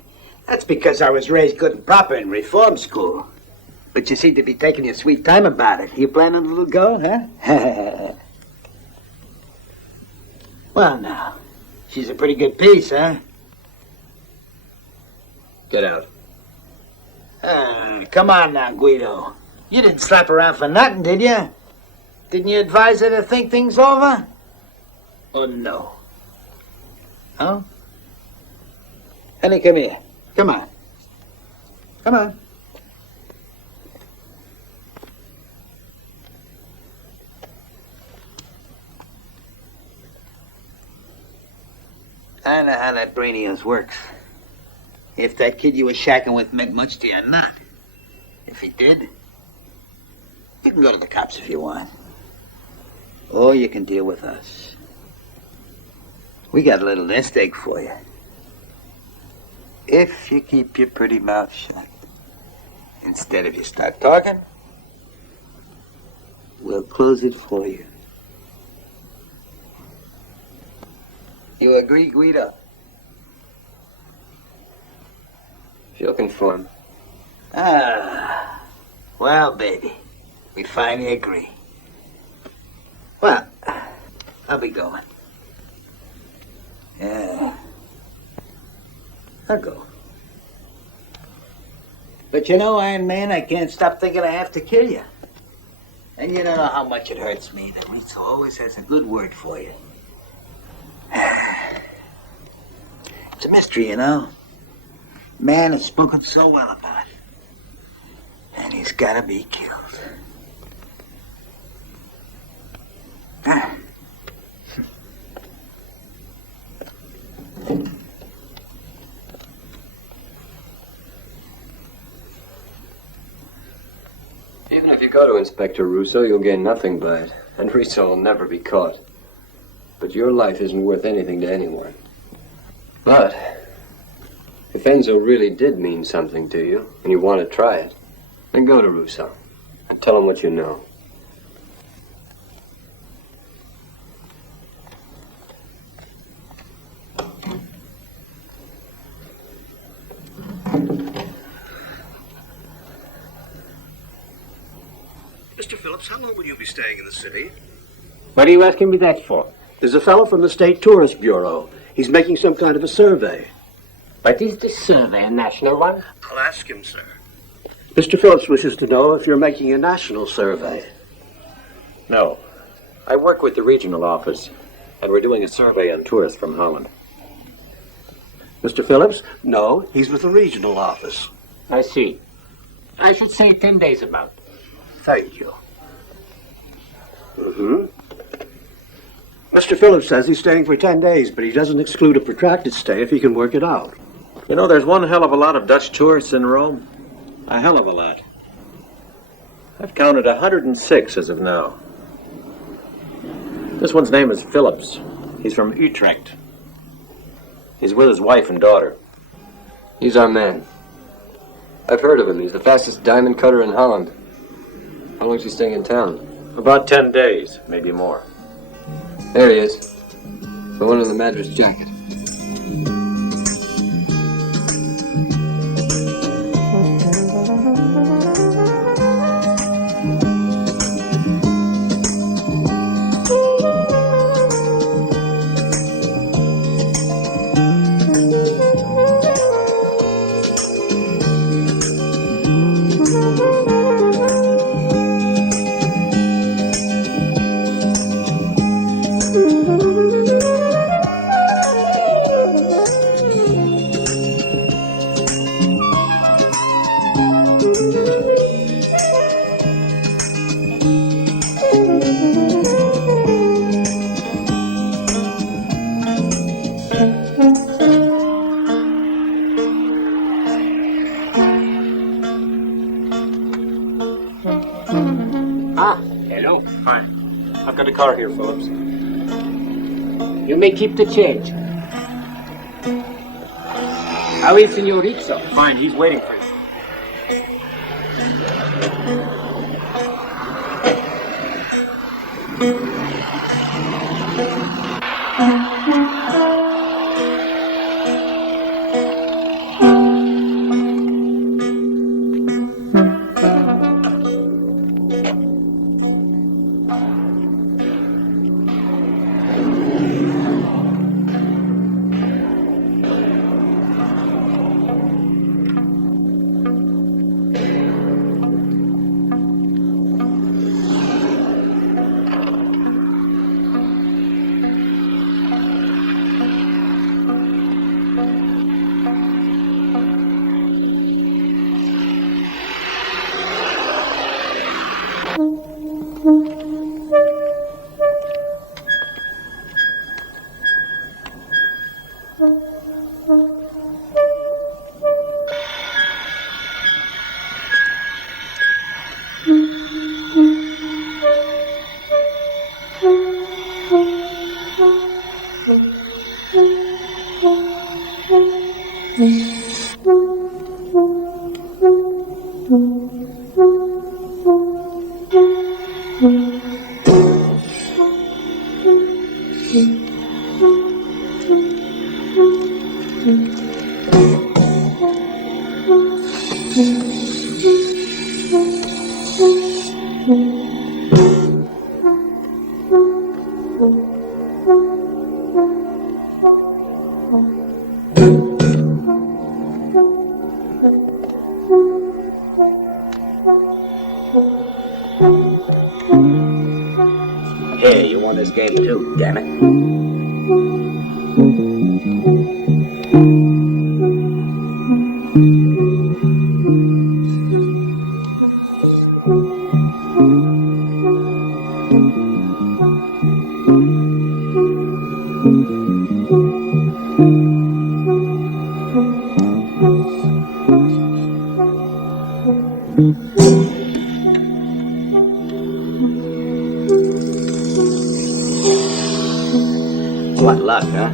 That's because I was raised good and proper in reform school. But you seem to be taking your sweet time about it. You planning a little go, huh? Well, now. She's a pretty good piece, huh? Get out. Come on now, Guido. You didn't slap around for nothing, did you? Didn't you advise her to think things over? Or no? Huh? Honey, come here. Come on. Come on. I know how that brainy of yours works. If that kid you were shacking with meant much to you or not. If he did, you can go to the cops if you want. Or you can deal with us. We got a little nest egg for you. If you keep your pretty mouth shut. Instead of you start talking, we'll close it for you. You agree, Guido? She'll conform. Well, baby, we finally agree. Well, I'll be going. Yeah, I'll go. But you know, Iron Man, I can't stop thinking I have to kill you. And you don't know how much it hurts me that Rizzo always has a good word for you. It's a mystery, you know. Man has spoken so well about it. And he's gotta be killed. Even if you go to Inspector Russo, you'll gain nothing by it. And Russo will never be caught. But your life isn't worth anything to anyone. But if Enzo really did mean something to you, and you want to try it, then go to Russo and tell him what you know. Mr. Phillips, how long will you be staying in the city? What are you asking me that for? There's a fellow from the State Tourist Bureau. He's making some kind of a survey. But is this survey a national one? I'll ask him, sir. Mr. Phillips wishes to know if you're making a national survey. No. I work with the regional office, and we're doing a survey on tourists from Holland. Mr. Phillips? No, he's with the regional office. I see. I should say 10 days about. Thank you. Mm-hmm. Mr. Phillips says he's staying for 10 days, but he doesn't exclude a protracted stay if he can work it out. You know, there's one hell of a lot of Dutch tourists in Rome. A hell of a lot. I've counted 106 as of now. This one's name is Phillips. He's from Utrecht. He's with his wife and daughter. He's our man. I've heard of him. He's the fastest diamond cutter in Holland. How long is he staying in town? About 10 days, maybe more. There he is. The one in the Madras jacket. Hello. Hi. I've got a car here, Phillips. You may keep the change. How is Senor Rizzo? Fine, he's waiting for you. Hey, you won this game too, damn it. What luck, huh?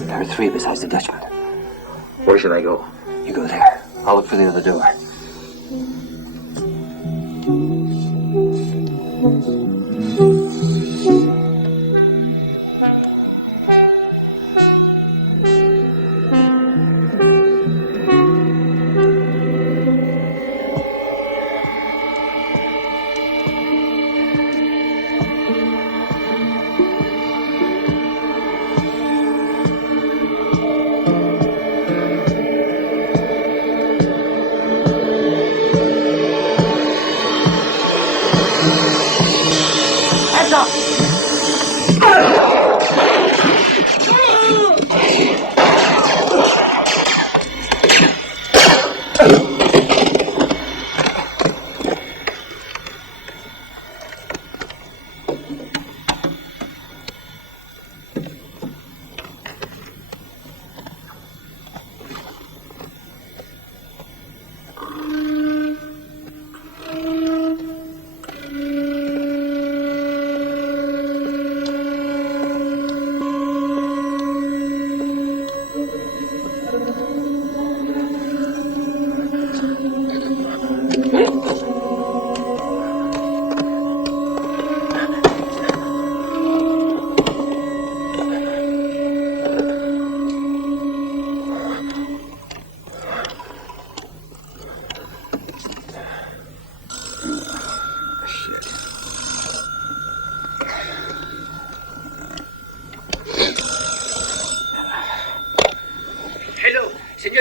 There are three besides the Dutchman. Where should I go? You go there. I'll look for the other door.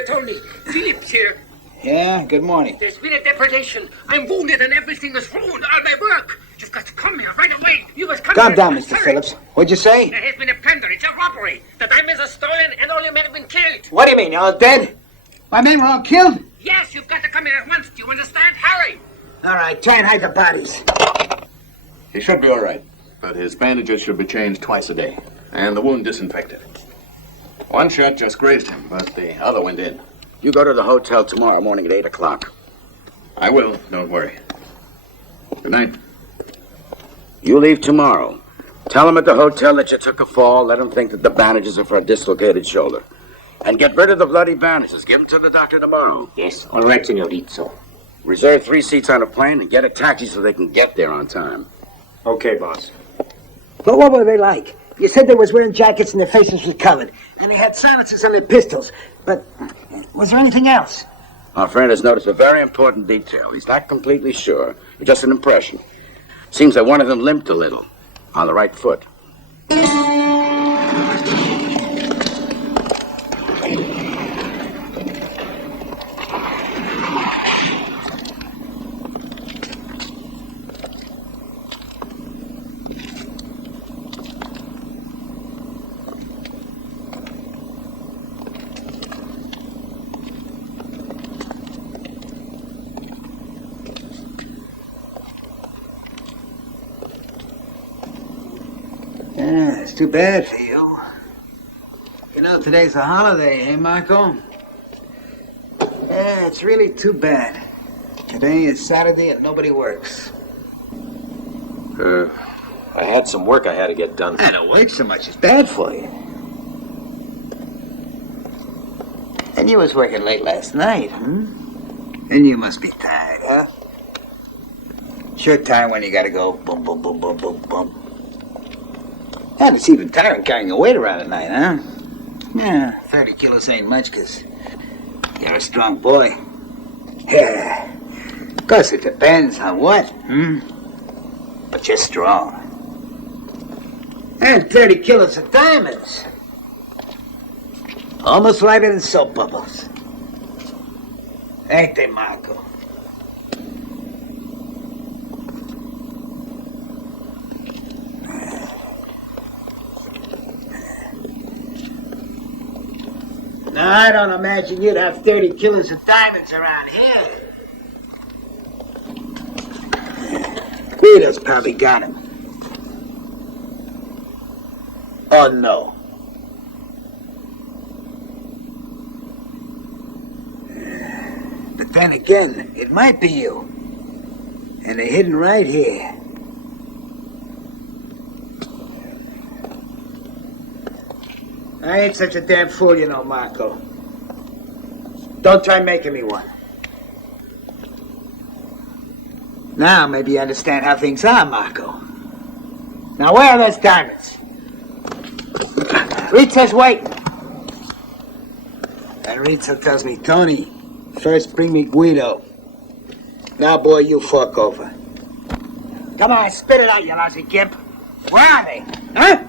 Tony. Phillips here. Yeah, good morning. There's been a deportation. I'm wounded and everything is ruined. All my work. You've got to come here right away. You must come Calm here. down, Mr. Hurry. Phillips. What'd you say? There has been a plunder. It's a robbery. The diamonds are stolen and all your men have been killed. What do you mean, you're all dead? My men were all killed? Yes, you've got to come here at once. Do you understand? Hurry. All right, try and hide the bodies. He should be all right, but his bandages should be changed twice a day, and the wound disinfected. One shot just grazed him, but the other went in. You go to the hotel tomorrow morning at 8 o'clock. I will, don't worry. Good night. You leave tomorrow. Tell them at the hotel that you took a fall. Let them think that the bandages are for a dislocated shoulder. And get rid of the bloody bandages. Give them to the doctor tomorrow. Yes, all right, senorito. Reserve 3 seats on a plane and get a taxi so they can get there on time. Okay, boss. But what were they like? You said they was wearing jackets and their faces were covered. And they had silencers on their pistols. But was there anything else? Our friend has noticed a very important detail. He's not completely sure. It's just an impression. Seems that one of them limped a little on the right foot. Yeah, it's too bad for you. You know, today's a holiday, eh, Marco? Yeah, it's really too bad. Today is Saturday and nobody works. I had some work I had to get done. I don't work so much. It's bad for you. And you was working late last night, And you must be tired, huh? Sure time when you gotta go boom, boom, boom, boom, boom, boom. And it's even tiring carrying your weight around at night, huh? Yeah, 30 kilos ain't much, 'cause you're a strong boy. Yeah. Of course, it depends on what, But you're strong. And 30 kilos of diamonds. Almost lighter than soap bubbles. Ain't they, Marco? Now, I don't imagine you'd have 30 kilos of diamonds around here. Guido's probably got him. Oh, no. But then again, it might be you. And they're hidden right here. I ain't such a damn fool, you know, Marco. Don't try making me one. Now maybe you understand how things are, Marco. Now where are those diamonds? Rizzo's waiting. And Rizzo tells me, Tony, first bring me Guido. Now, boy, you fork over. Come on, spit it out, you lousy gimp. Where are they? Huh?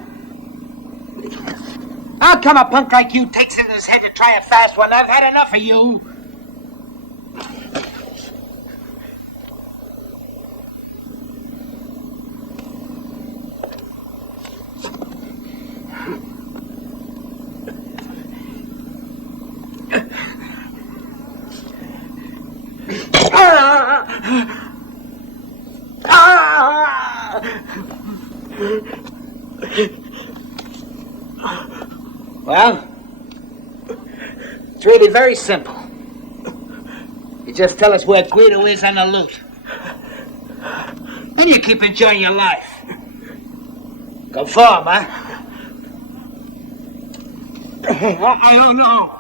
How come a punk like you takes it in his head to try a fast one? I've had enough of you. Well, it's really very simple. You just tell us where Guido is on the loot. And you keep enjoying your life. Go farm, huh? I don't know.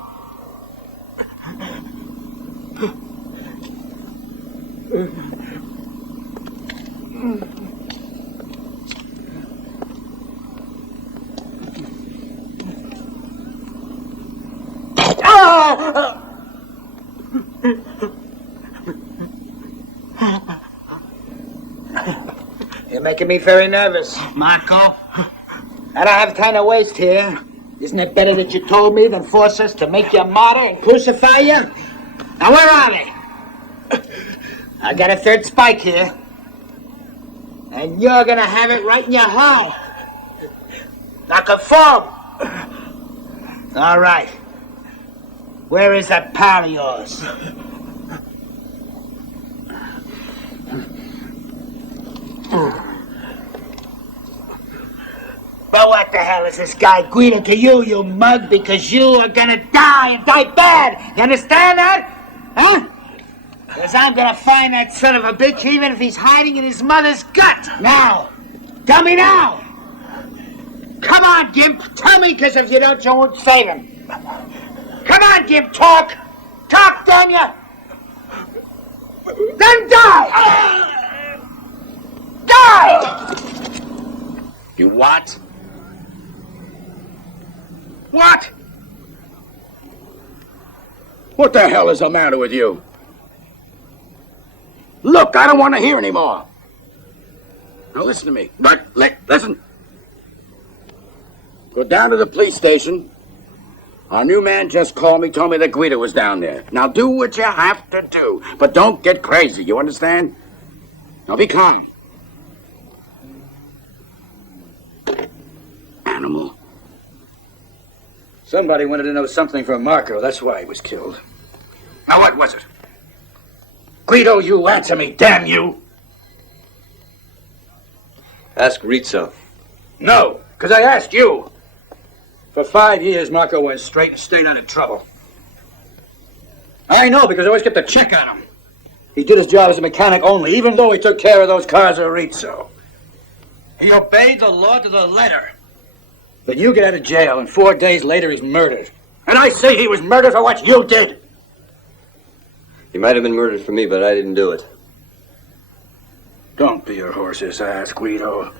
You're making me very nervous, Marco. I don't have time to waste here. Isn't it better that you told me than force us to make you a martyr and crucify you? Now, where are they? I got a third spike here. And you're gonna have it right in your heart. Now conform. All right. Where is that pal of yours? But what the hell is this guy Guido to you, you mug? Because you are gonna die and die bad. You understand that? Huh? Because I'm gonna find that son of a bitch even if he's hiding in his mother's gut. Now. Tell me now. Come on, Gimp. Tell me, because if you don't, you won't save him. Come on, Gimp. Talk. Talk, damn you. Then die. Die. You what? What? What the hell is the matter with you? Look, I don't want to hear anymore. Now listen to me. Listen. Go down to the police station. Our new man just called me, told me that Guido was down there. Now do what you have to do, but don't get crazy, you understand? Now be calm. Animal. Somebody wanted to know something from Marco, that's why he was killed. Now what was it? Guido, you answer me, damn you! Ask Rizzo. No, because I asked you. For 5 years, Marco went straight and stayed out of trouble. I know, because I always kept a check on him. He did his job as a mechanic only, even though he took care of those cars of Rizzo. He obeyed the law to the letter. But you get out of jail, and 4 days later he's murdered. And I say he was murdered for what you did! He might have been murdered for me, but I didn't do it. Don't be your horse's ass, Guido.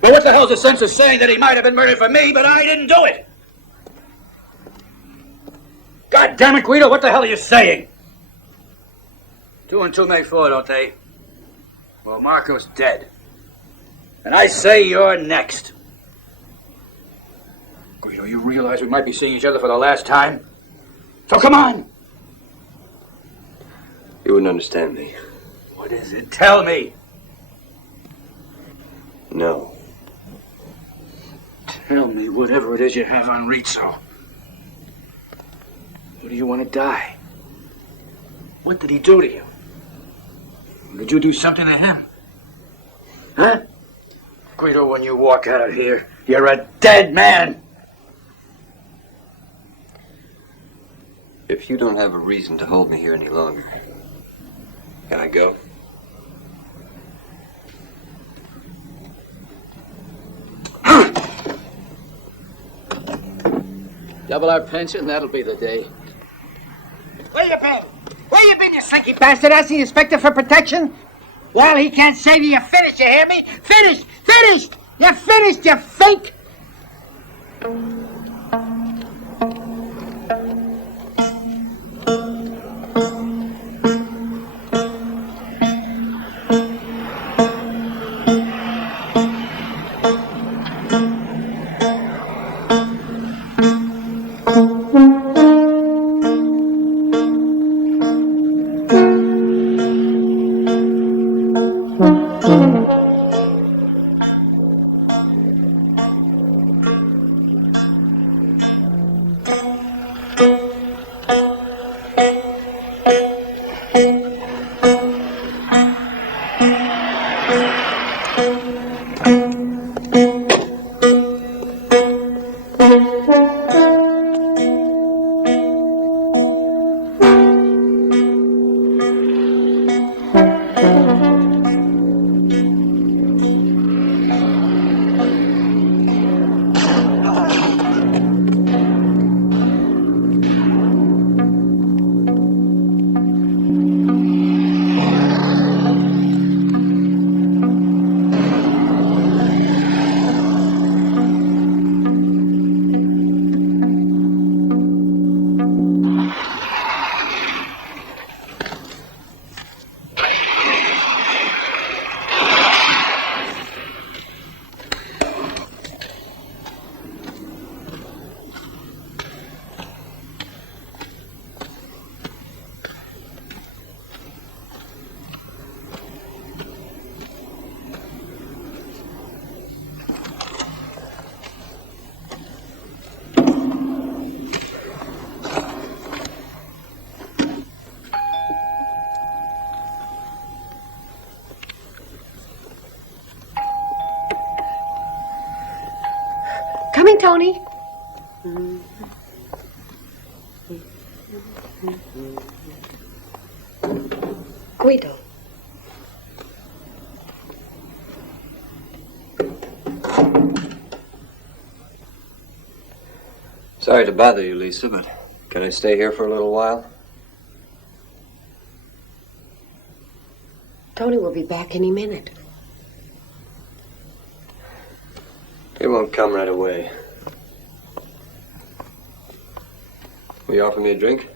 Well, what the hell's the sense of saying that he might have been murdered for me, but I didn't do it? God damn it, Guido, what the hell are you saying? 2 and 2 make 4, don't they? Well, Marco's dead. And I say you're next. Guido, you realize we might be seeing each other for the last time? So come on! You wouldn't understand me. What is it? Tell me! No. Tell me whatever it is you have on Rizzo. Or do you want to die? What did he do to you? Did you do something to him? Huh? Guido, when you walk out of here, you're a dead man! If you don't have a reason to hold me here any longer, can I go? Double our pension, that'll be the day. Where you been? Where you been, you slinky bastard? Asking the inspector for protection? Well, he can't save you. You're finished, you hear me? Finished! Finished! You're finished, you fake! Tony. Guido. Sorry to bother you, Lisa, but can I stay here for a little while? Tony will be back any minute. He won't come right away. Will you offer me a drink?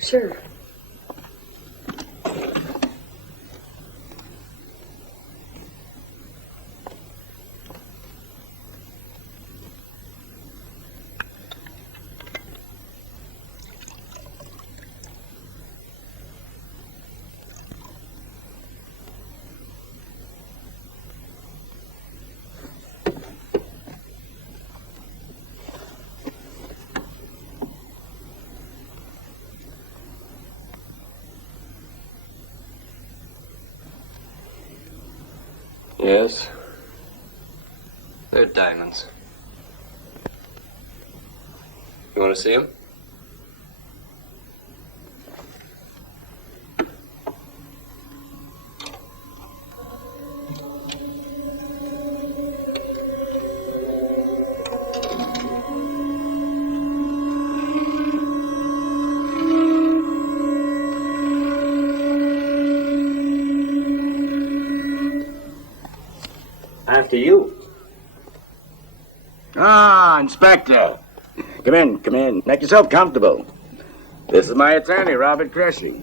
Sure. Yes. They're diamonds. You want to see them? After you. Ah, Inspector. Come in. Make yourself comfortable. This is my attorney, Robert Cressy.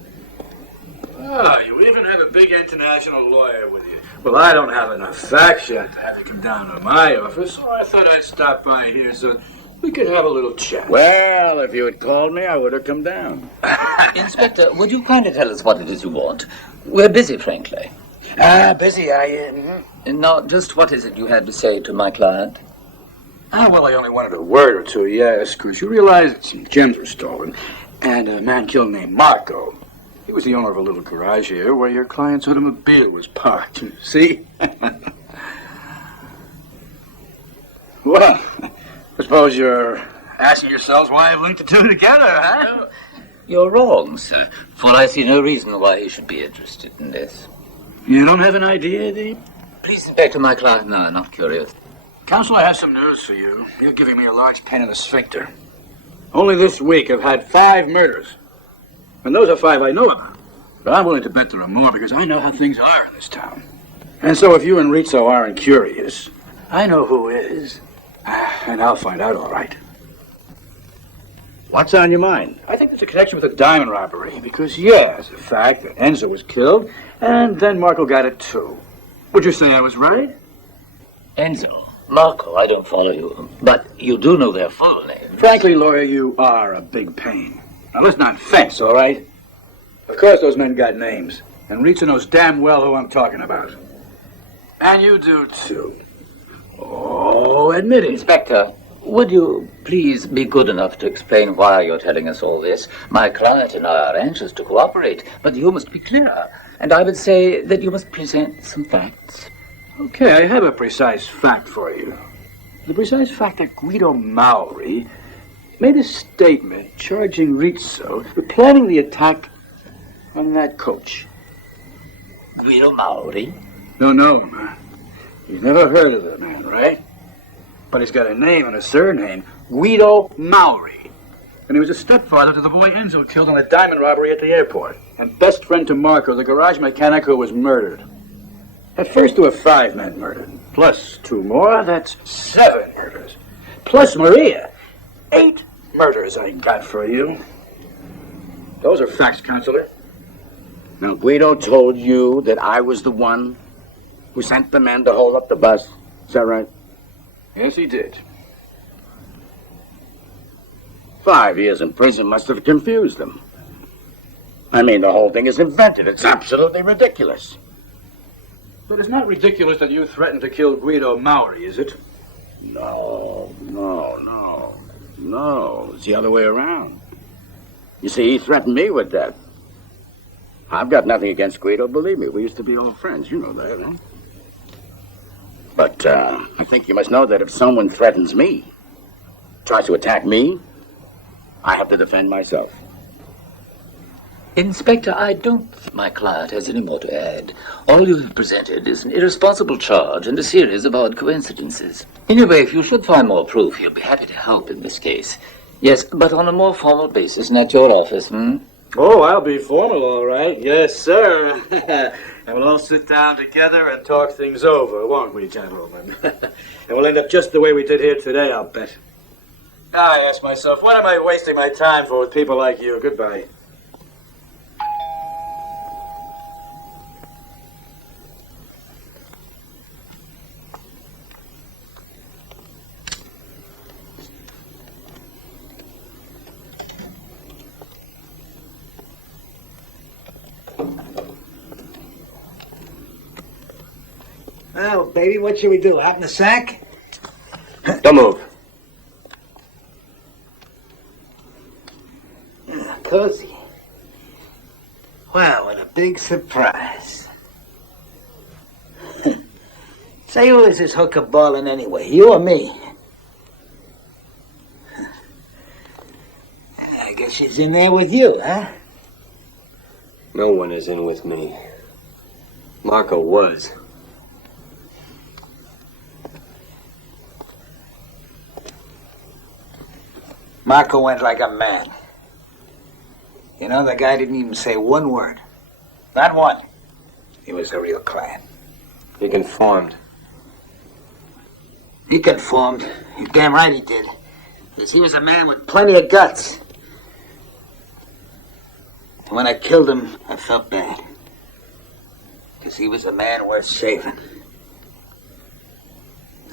Ah, you even have a big international lawyer with you. Well, I don't have enough facts yet to have you come down to my office, so I thought I'd stop by here so we could have a little chat. Well, if you had called me, I would have come down. Inspector, would you kindly tell us what it is you want? We're busy, frankly. Busy, are you? Now, just what is it you had to say to my client? Well, I only wanted a word or two, yes, because you realize that some gems were stolen, and a man killed named Marco. He was the owner of a little garage here where your client's automobile was parked. See? Well, I suppose you're asking yourselves why I've linked the two together, huh? No, you're wrong, sir, for I see no reason why he should be interested in this. You don't have an idea, do you? Please, Inspector, my client and I are not curious. Counsel, I have some news for you. You're giving me a large pain in the sphincter. Only this week I've had 5 murders. And those are 5 I know about. But I'm willing to bet there are more because I know how things are in this town. And so if you and Rizzo aren't curious, I know who is. And I'll find out all right. What's on your mind? I think there's a connection with the diamond robbery because, yes, the fact that Enzo was killed and then Marco got it too. Would you say I was right? Enzo, Marco, I don't follow you, but you do know their full names. Frankly, lawyer, you are a big pain. Now, let's not fence, all right? Of course those men got names, and Rizzo knows damn well who I'm talking about. And you do, too. Oh, admit it. Inspector, would you please be good enough to explain why you're telling us all this? My client and I are anxious to cooperate, but you must be clearer. And I would say that you must present some facts. Okay, I have a precise fact for you. The precise fact that Guido Mauri made a statement charging Rizzo with planning the attack on that coach. Guido Mauri? No. You've never heard of the man, right? But he's got a name and a surname, Guido Mauri. And he was a stepfather to the boy Enzo killed in a diamond robbery at the airport. And best friend to Marco, the garage mechanic who was murdered. At first there were 5 men murdered. Plus 2 more, that's 7 murders. Plus Maria, 8 murders I got for you. Those are facts, Counselor. Now, Guido told you that I was the one who sent the men to hold up the bus. Is that right? Yes, he did. 5 years in prison must have confused them. I mean, the whole thing is invented. It's absolutely ridiculous. But it's not ridiculous that you threatened to kill Guido Mauri, is it? No. It's the other way around. You see, he threatened me with that. I've got nothing against Guido, believe me. We used to be old friends. You know that, huh? But I think you must know that if someone threatens me, tries to attack me, I have to defend myself. Inspector, I don't think my client has any more to add. All you have presented is an irresponsible charge and a series of odd coincidences. Anyway, if you should find more proof, he'll be happy to help in this case. Yes, but on a more formal basis and at your office, Oh, I'll be formal, all right. Yes, sir. And we'll all sit down together and talk things over, won't we, gentlemen? And we'll end up just the way we did here today, I'll bet. Now I ask myself, what am I wasting my time for with people like you? Goodbye. Well, baby, what should we do? Out in the sack? Don't move. Yeah, cozy. Wow, what a big surprise. Say, who is this hooker balling anyway? You or me? I guess she's in there with you, huh? No one is in with me. Marco was. Marco went like a man. You know, the guy didn't even say one word. Not one. He was a real clan. He conformed. He conformed. You're damn right he did. Because he was a man with plenty of guts. And when I killed him, I felt bad. Because he was a man worth saving.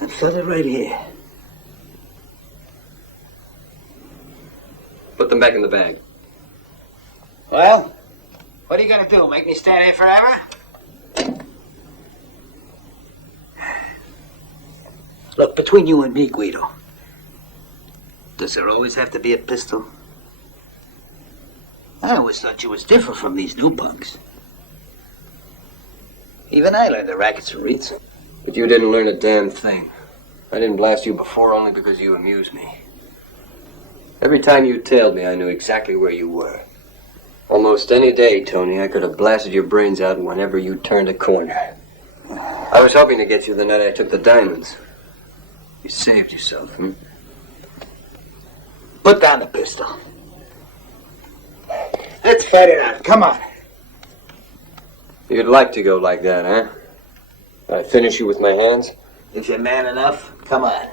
I felt it right here. Put them back in the bag. Well, what are you gonna do? Make me stand here forever? Look, between you and me, Guido, does there always have to be a pistol? I always thought you was different from these new punks. Even I learned the rackets and reeds. But you didn't learn a damn thing. I didn't blast you before only because you amused me. Every time you tailed me, I knew exactly where you were. Almost any day, Tony, I could have blasted your brains out whenever you turned a corner. I was hoping to get you the night I took the diamonds. You saved yourself, Put down the pistol. Let's fight it out. Come on. You'd like to go like that, huh? I finish you with my hands? If you're man enough, come on.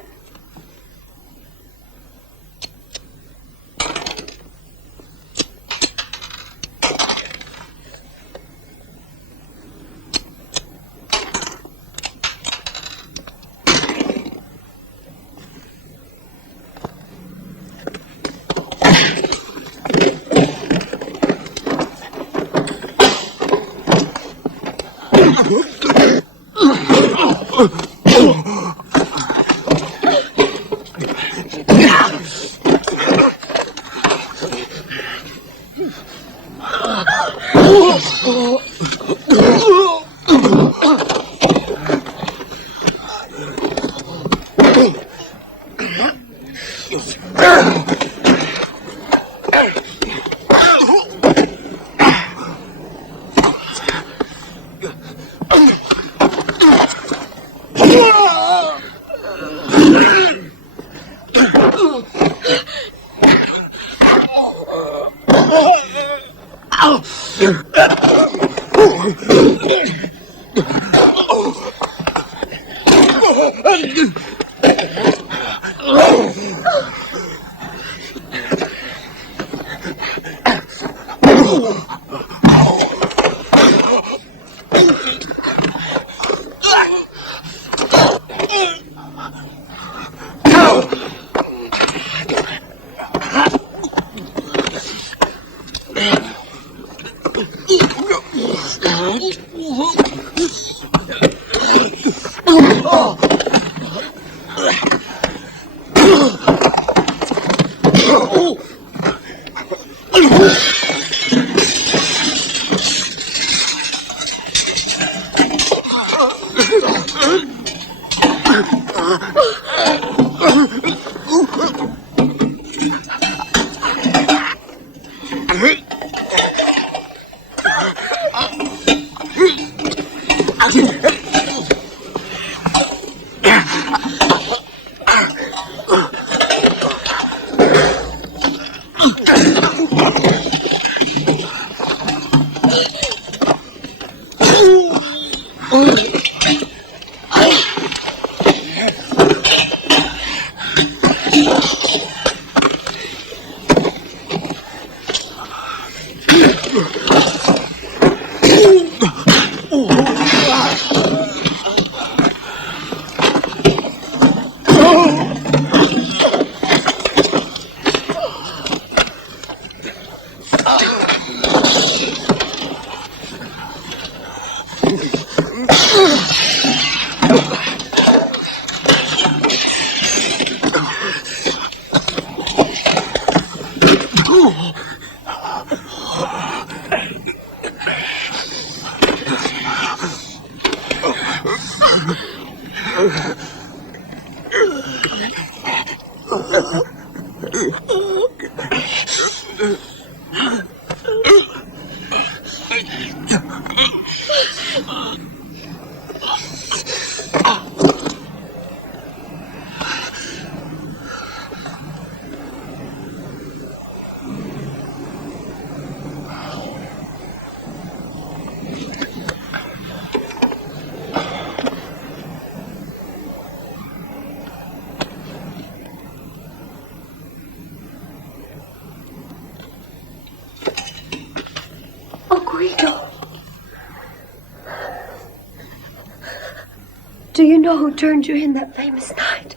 Do you know who turned you in that famous night?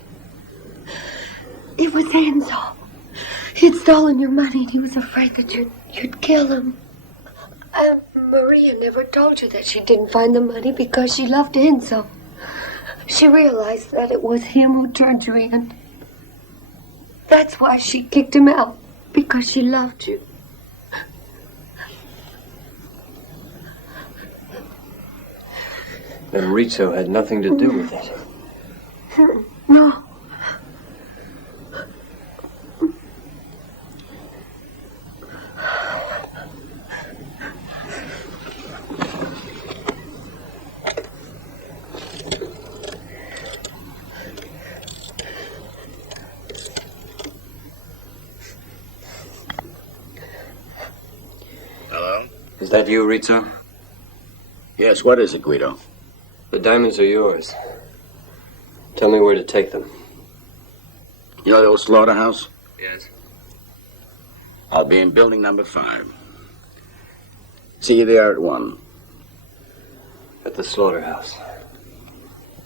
It was Enzo. He'd stolen your money and he was afraid that you'd kill him. Maria never told you that she didn't find the money because she loved Enzo. She realized that it was him who turned you in. That's why she kicked him out, because she loved you. And Rizzo had nothing to do with it. No. Hello? Is that you, Rizzo? Yes, what is it, Guido? The diamonds are yours. Tell me where to take them. You know the old slaughterhouse? Yes. I'll be in building number 5. See you there at 1. At the slaughterhouse.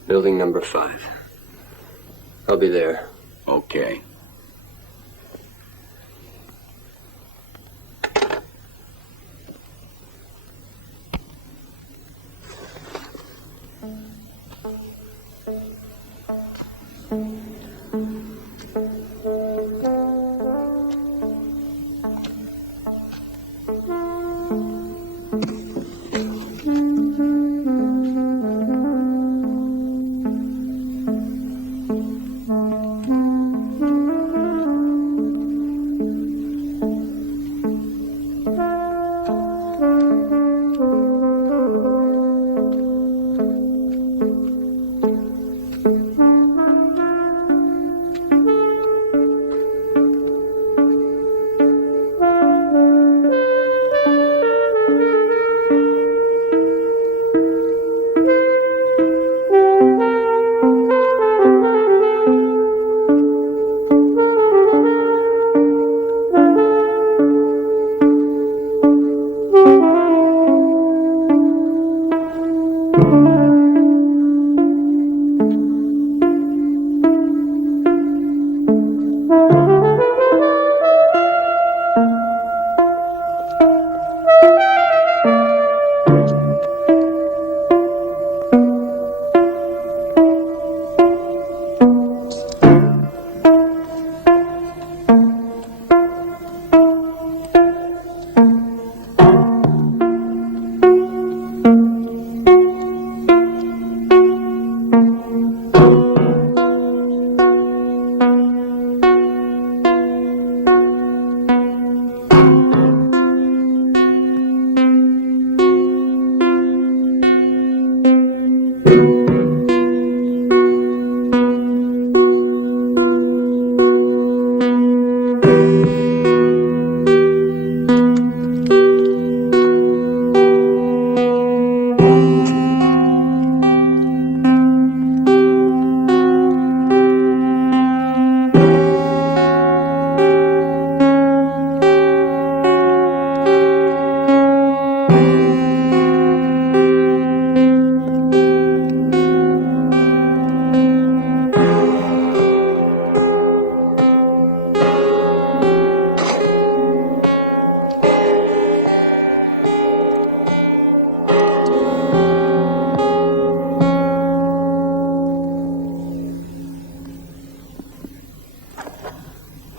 Building number 5. I'll be there. Okay.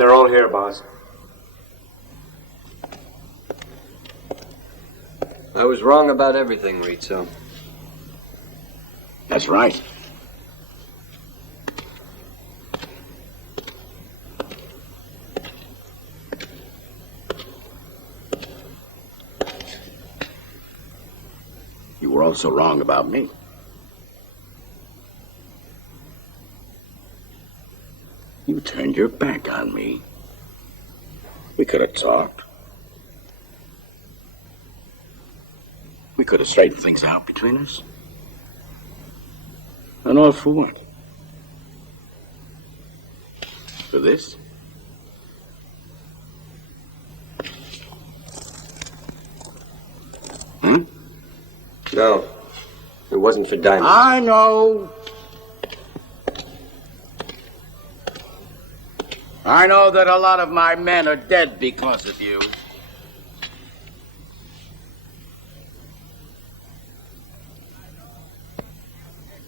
They're all here, boss. I was wrong about everything, Rizzo. That's right. You were also wrong about me. You turned your back on me. We could have talked. We could have straightened things out between us. And all for what? For this? Hmm? No, it wasn't for diamonds. I know. I know that a lot of my men are dead because of you.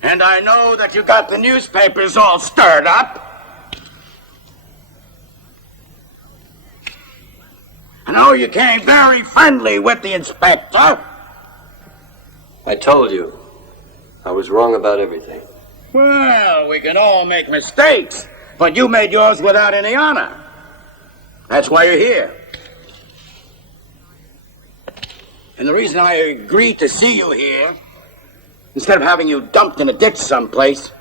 And I know that you got the newspapers all stirred up. I know you came very friendly with the inspector. I told you, I was wrong about everything. Well, we can all make mistakes, but you made yours without any honor. That's why you're here. And the reason I agreed to see you here, instead of having you dumped in a ditch someplace,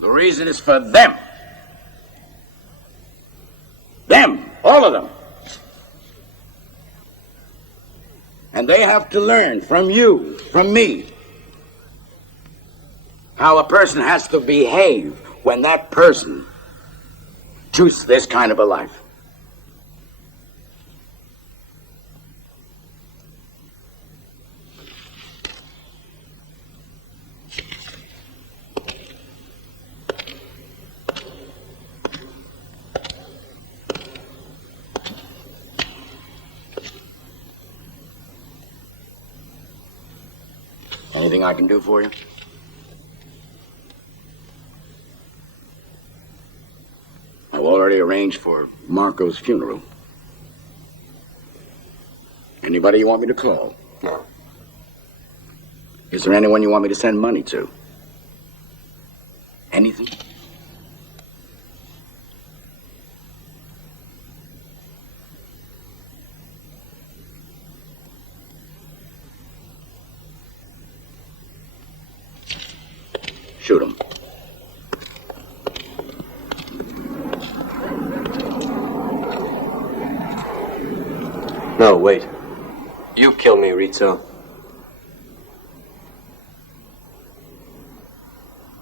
the reason is for them. Them, all of them. And they have to learn from you, from me, how a person has to behave when that person chooses this kind of a life. Anything I can do for you? I've already arranged for Marco's funeral. Anybody you want me to call? No. Is there anyone you want me to send money to? Anything? Shoot him. No, wait. You kill me, Rizzo.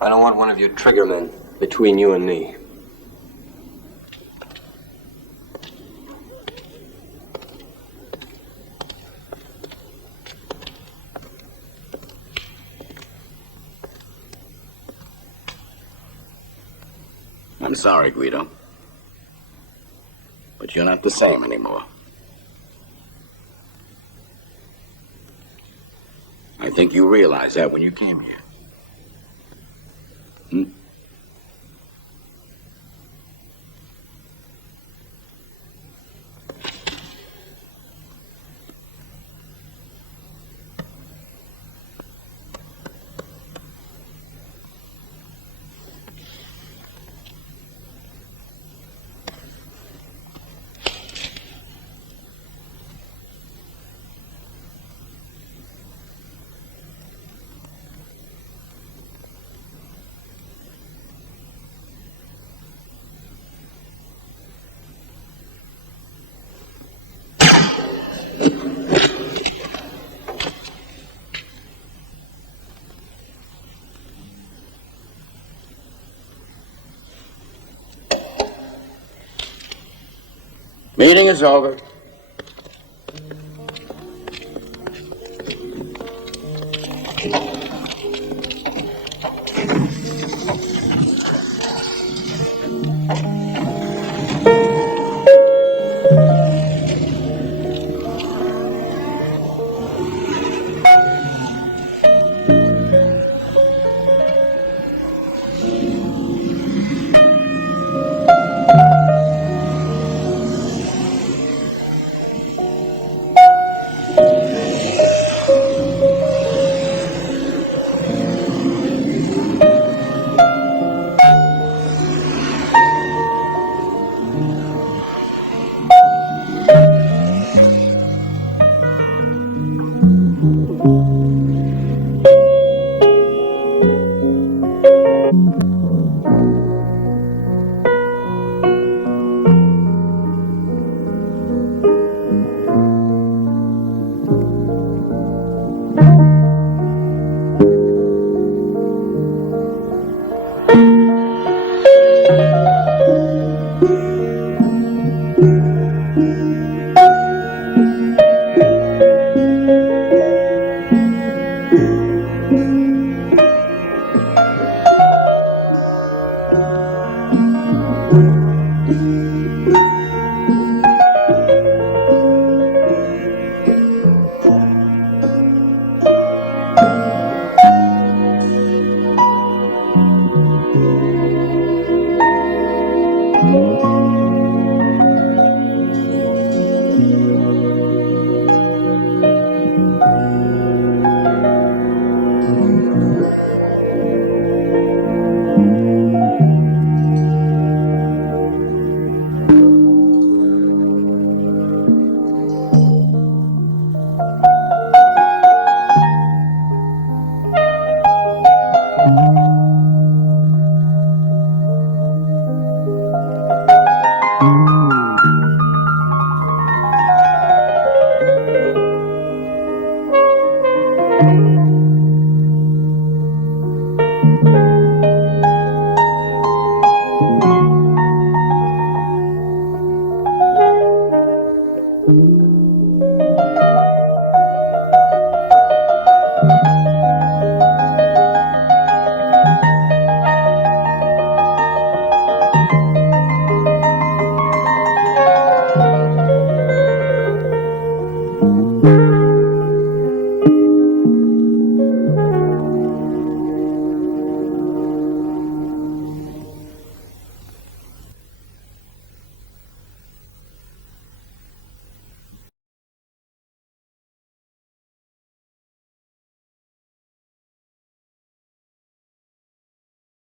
I don't want one of your triggermen between you and me. I'm sorry, Guido. But you're not the same anymore. I think you realized that when you came here. Hmm? Meeting is over. Bye.